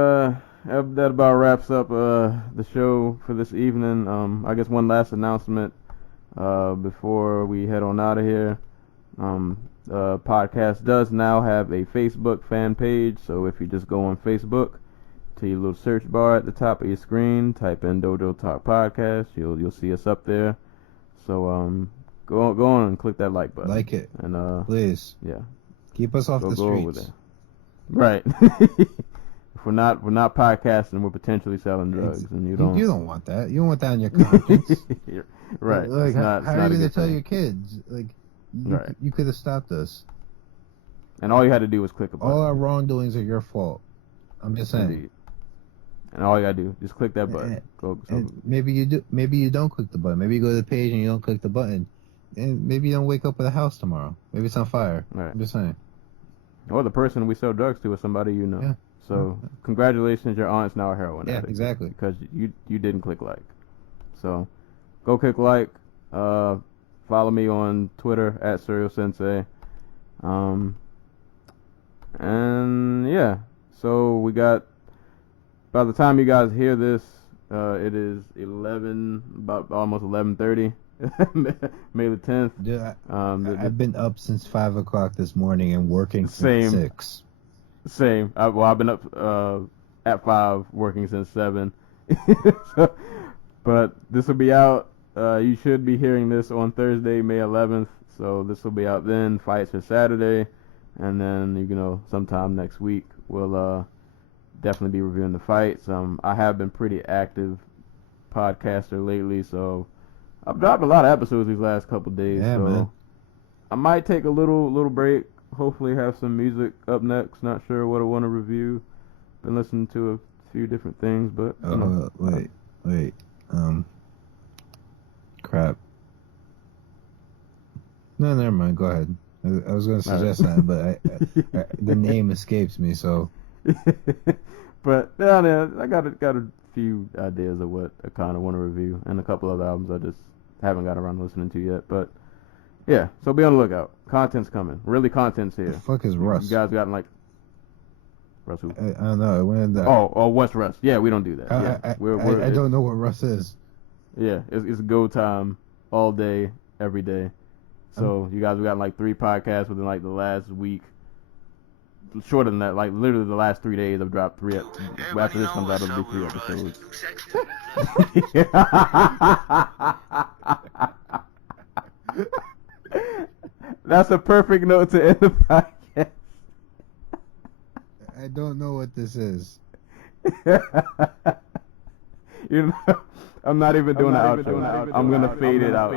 about wraps up the show for this evening. I guess one last announcement before we head on out of here. The podcast does now have a Facebook fan page, so if you just go on Facebook to your little search bar at the top of your screen, type in Dojo Talk Podcast, you'll see us up there. So go on and click that like button. Like it, and please. Yeah, keep us off the streets. Over there. Right. If we're not podcasting, we're potentially selling drugs, and you don't want that. You don't want that on your conscience. Right. Like, how are you going to tell your kids? Like, right. You could have stopped us. And all you had to do was click a button. All our wrongdoings are your fault. I'm just saying. Indeed. And all you gotta do, just click that button. Maybe you do. Maybe you don't click the button. Maybe you go to the page and you don't click the button, and maybe you don't wake up with a house tomorrow. Maybe it's on fire. Right. I'm just saying. Or the person we sell drugs to is somebody you know. Yeah. So congratulations, your aunt's now a heroin addict. Yeah, exactly. Because you didn't click like. So go click like. Follow me on Twitter at SurrealSensei. And yeah, so we got by the time you guys hear this, it is 11, about almost 11:30, May the 10th. Dude, I've been up since 5 o'clock this morning and working since 6. Same. I've been up at 5, working since 7. But this will be out. You should be hearing this on Thursday, May 11th. So this will be out then. Fights are Saturday, and then sometime next week we'll definitely be reviewing the fights. I have been pretty active podcaster lately, so I've dropped a lot of episodes these last couple days. Yeah, so man. I might take a little break. Hopefully have some music up next. Not sure what I want to review. Been listening to a few different things, but wait. Crap. No, never mind. Go ahead. I was going to suggest that, but the name escapes me. So. But yeah, I got a few ideas of what I kind of want to review, and a couple other albums I just haven't got around to listening to yet. But yeah, so be on the lookout. Content's coming. Really, content's here. The fuck is Russ? You guys got Russ who? I don't know. What's Russ? Yeah, we don't do that. I don't know what Russ is. Yeah, it's go time all day, every day. So you guys, we got like 3 podcasts within like the last week. Shorter than that, like literally the last 3 days I've dropped 3. After this comes out, it'll be 3 episodes. That's a perfect note to end the podcast. I don't know what this is. I'm not even doing an outro. I'm gonna fade it out.